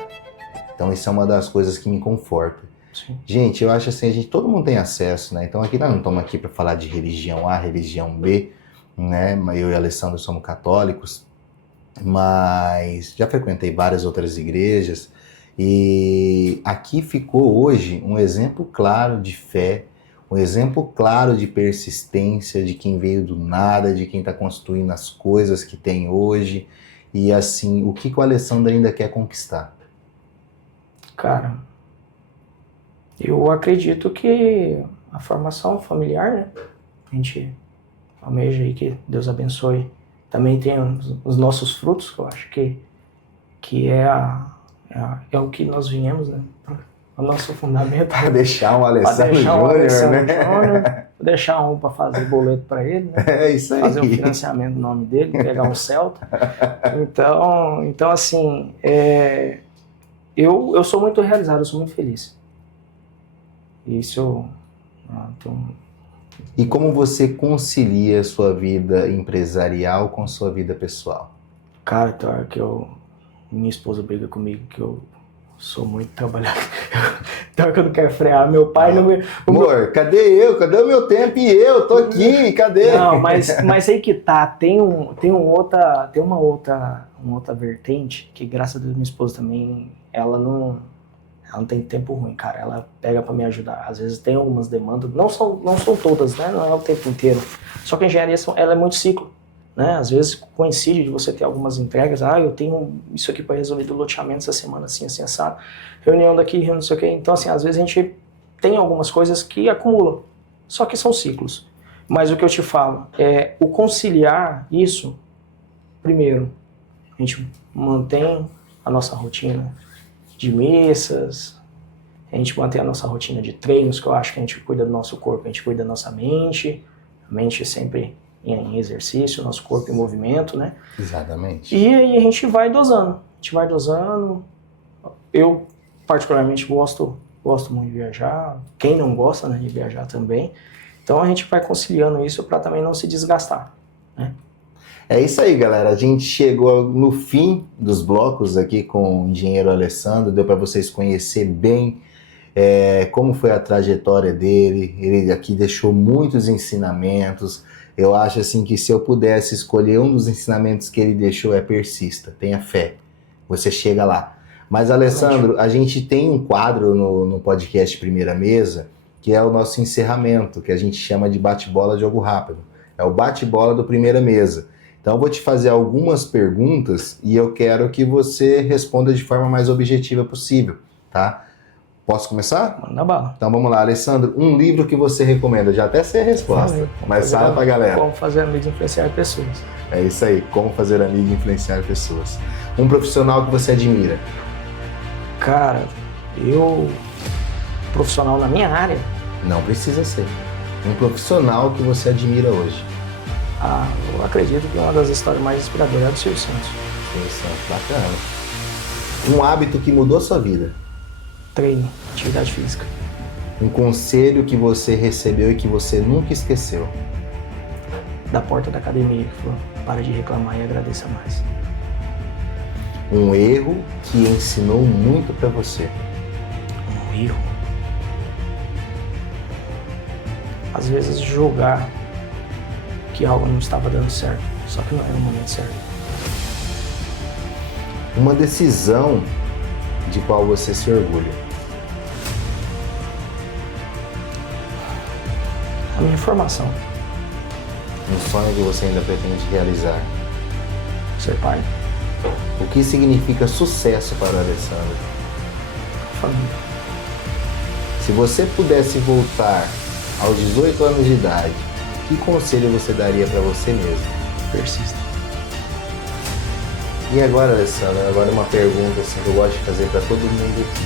Então isso é uma das coisas que me conforta. Sim. Gente, eu acho assim, todo mundo tem acesso, né? Então aqui nós não estamos aqui para falar de religião A, religião B, né? Eu e a Alessandro somos católicos, mas já frequentei várias outras igrejas e aqui ficou hoje um exemplo claro de fé, um exemplo claro de persistência, de quem veio do nada, de quem está construindo as coisas que tem hoje. E assim, o que o Alessandro ainda quer conquistar? Cara, eu acredito que a formação familiar, né? A gente almeja aí que Deus abençoe. Também tem os nossos frutos, que eu acho que é o que nós viemos, né? O nosso fundamento. Para deixar um Alessandro Júnior, né? Deixar um para fazer boleto para ele, né? É isso aí. Fazer um financiamento no nome dele, pegar um Celta. Então assim, eu sou muito realizado, eu sou muito feliz. Isso E como você concilia a sua vida empresarial com sua vida pessoal? Cara, tem hora que minha esposa briga comigo que eu sou muito trabalhador. Tem hora que eu não quero frear. Meu pai não me... Amor, cadê eu? Cadê o meu tempo? E eu? Tô aqui, cadê? Não, mas aí que tá. Tem uma outra vertente que, graças a Deus, minha esposa também, ela não tem tempo ruim, cara. Ela pega pra me ajudar. Às vezes tem algumas demandas, não são todas, né? Não é o tempo inteiro. Só que a engenharia, ela é muito ciclo, né? Às vezes coincide de você ter algumas entregas. Eu tenho isso aqui para resolver do loteamento essa semana, assim, assado. Reunião daqui, não sei o quê. Então, assim, às vezes a gente tem algumas coisas que acumulam. Só que são ciclos. Mas o que eu te falo é o conciliar isso. Primeiro, a gente mantém a nossa rotina de missas, a gente mantém a nossa rotina de treinos, que eu acho que a gente cuida do nosso corpo, a gente cuida da nossa mente, a mente sempre em exercício, nosso corpo em movimento, né? Exatamente. E aí a gente vai dosando, Eu, particularmente, gosto muito de viajar, quem não gosta, né, de viajar também, então a gente vai conciliando isso para também não se desgastar, né? É isso aí, galera. A gente chegou no fim dos blocos aqui com o engenheiro Alessandro. Deu para vocês conhecer bem como foi a trajetória dele. Ele aqui deixou muitos ensinamentos. Eu acho assim que se eu pudesse escolher um dos ensinamentos que ele deixou é persista, tenha fé. Você chega lá. Mas, Alessandro, a gente tem um quadro no podcast Primeira Mesa, que é o nosso encerramento, que a gente chama de bate-bola jogo rápido. É o bate-bola do Primeira Mesa. Então eu vou te fazer algumas perguntas e eu quero que você responda de forma mais objetiva possível, tá? Posso começar? Manda bala. Então vamos lá, Alessandro. Um livro que você recomenda? Já até sei a resposta, mas fala pra galera. Como fazer amigos e influenciar pessoas. É isso aí, como fazer amigos e influenciar pessoas. Um profissional que você admira? Cara, profissional na minha área? Não precisa ser. Um profissional que você admira hoje? Eu acredito que uma das histórias mais inspiradoras é do Silvio Santos. Silvio Santos, bacana. Um hábito que mudou sua vida? Treino, atividade física. Um conselho que você recebeu e que você nunca esqueceu? Da porta da academia, que falou, para de reclamar e agradeça mais. Um erro que ensinou muito pra você? Um erro? Às vezes julgar que algo não estava dando certo, só que não era o momento certo. Uma decisão de qual você se orgulha? A minha formação. Um sonho que você ainda pretende realizar? Ser pai. O que significa sucesso para o Alessandro? Família. Se você pudesse voltar aos 18 anos de idade, que conselho você daria para você mesmo? Persista. E agora, Alessandro, uma pergunta assim, que eu gosto de fazer para todo mundo aqui.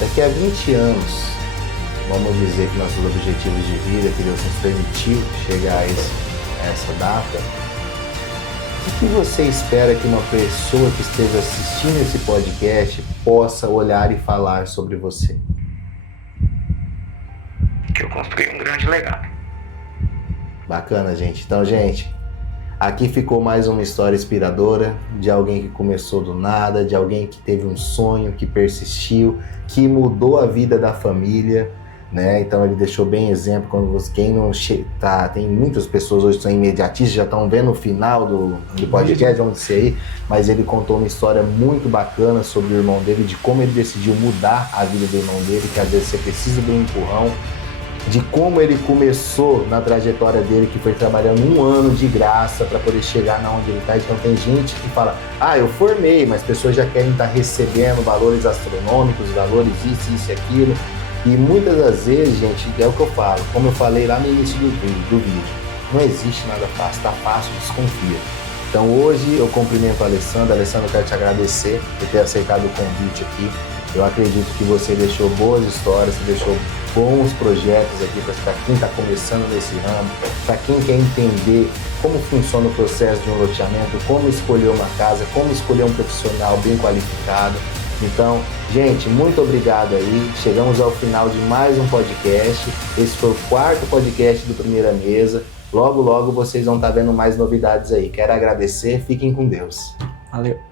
Daqui a 20 anos, vamos dizer que nossos objetivos de vida, que Deus nos permitiu chegar a essa data, o que você espera que uma pessoa que esteja assistindo esse podcast possa olhar e falar sobre você? Que eu construí um grande legado. Bacana, gente. Então, gente, Aqui ficou mais uma história inspiradora de alguém que começou do nada, de alguém que teve um sonho, que persistiu, que mudou a vida da família, né? Então ele deixou bem exemplo quando quem não tem muitas pessoas hoje que são imediatistas, já estão vendo o final do podcast, vamos dizer aí, mas ele contou uma história muito bacana sobre o irmão dele, de como ele decidiu mudar a vida do irmão dele, que às vezes você precisa de um empurrão, de como ele começou na trajetória dele, que foi trabalhando 1 ano de graça para poder chegar na onde ele está. Então tem gente que fala, eu formei, mas pessoas já querem estar recebendo valores astronômicos, valores isso e aquilo. E muitas das vezes, gente, é o que eu falo, como eu falei lá no início do vídeo, não existe nada fácil, tá fácil, desconfia. Então hoje eu cumprimento a Alessandra. Alessandra, eu quero te agradecer por ter aceitado o convite aqui. Eu acredito que você deixou boas histórias, você deixou bons projetos aqui para quem está começando nesse ramo, para quem quer entender como funciona o processo de um loteamento, como escolher uma casa, como escolher um profissional bem qualificado. Então, gente, muito obrigado aí. Chegamos ao final de mais um podcast. Esse foi o 4º podcast do Primeira Mesa. Logo, logo vocês vão estar vendo mais novidades aí. Quero agradecer. Fiquem com Deus. Valeu.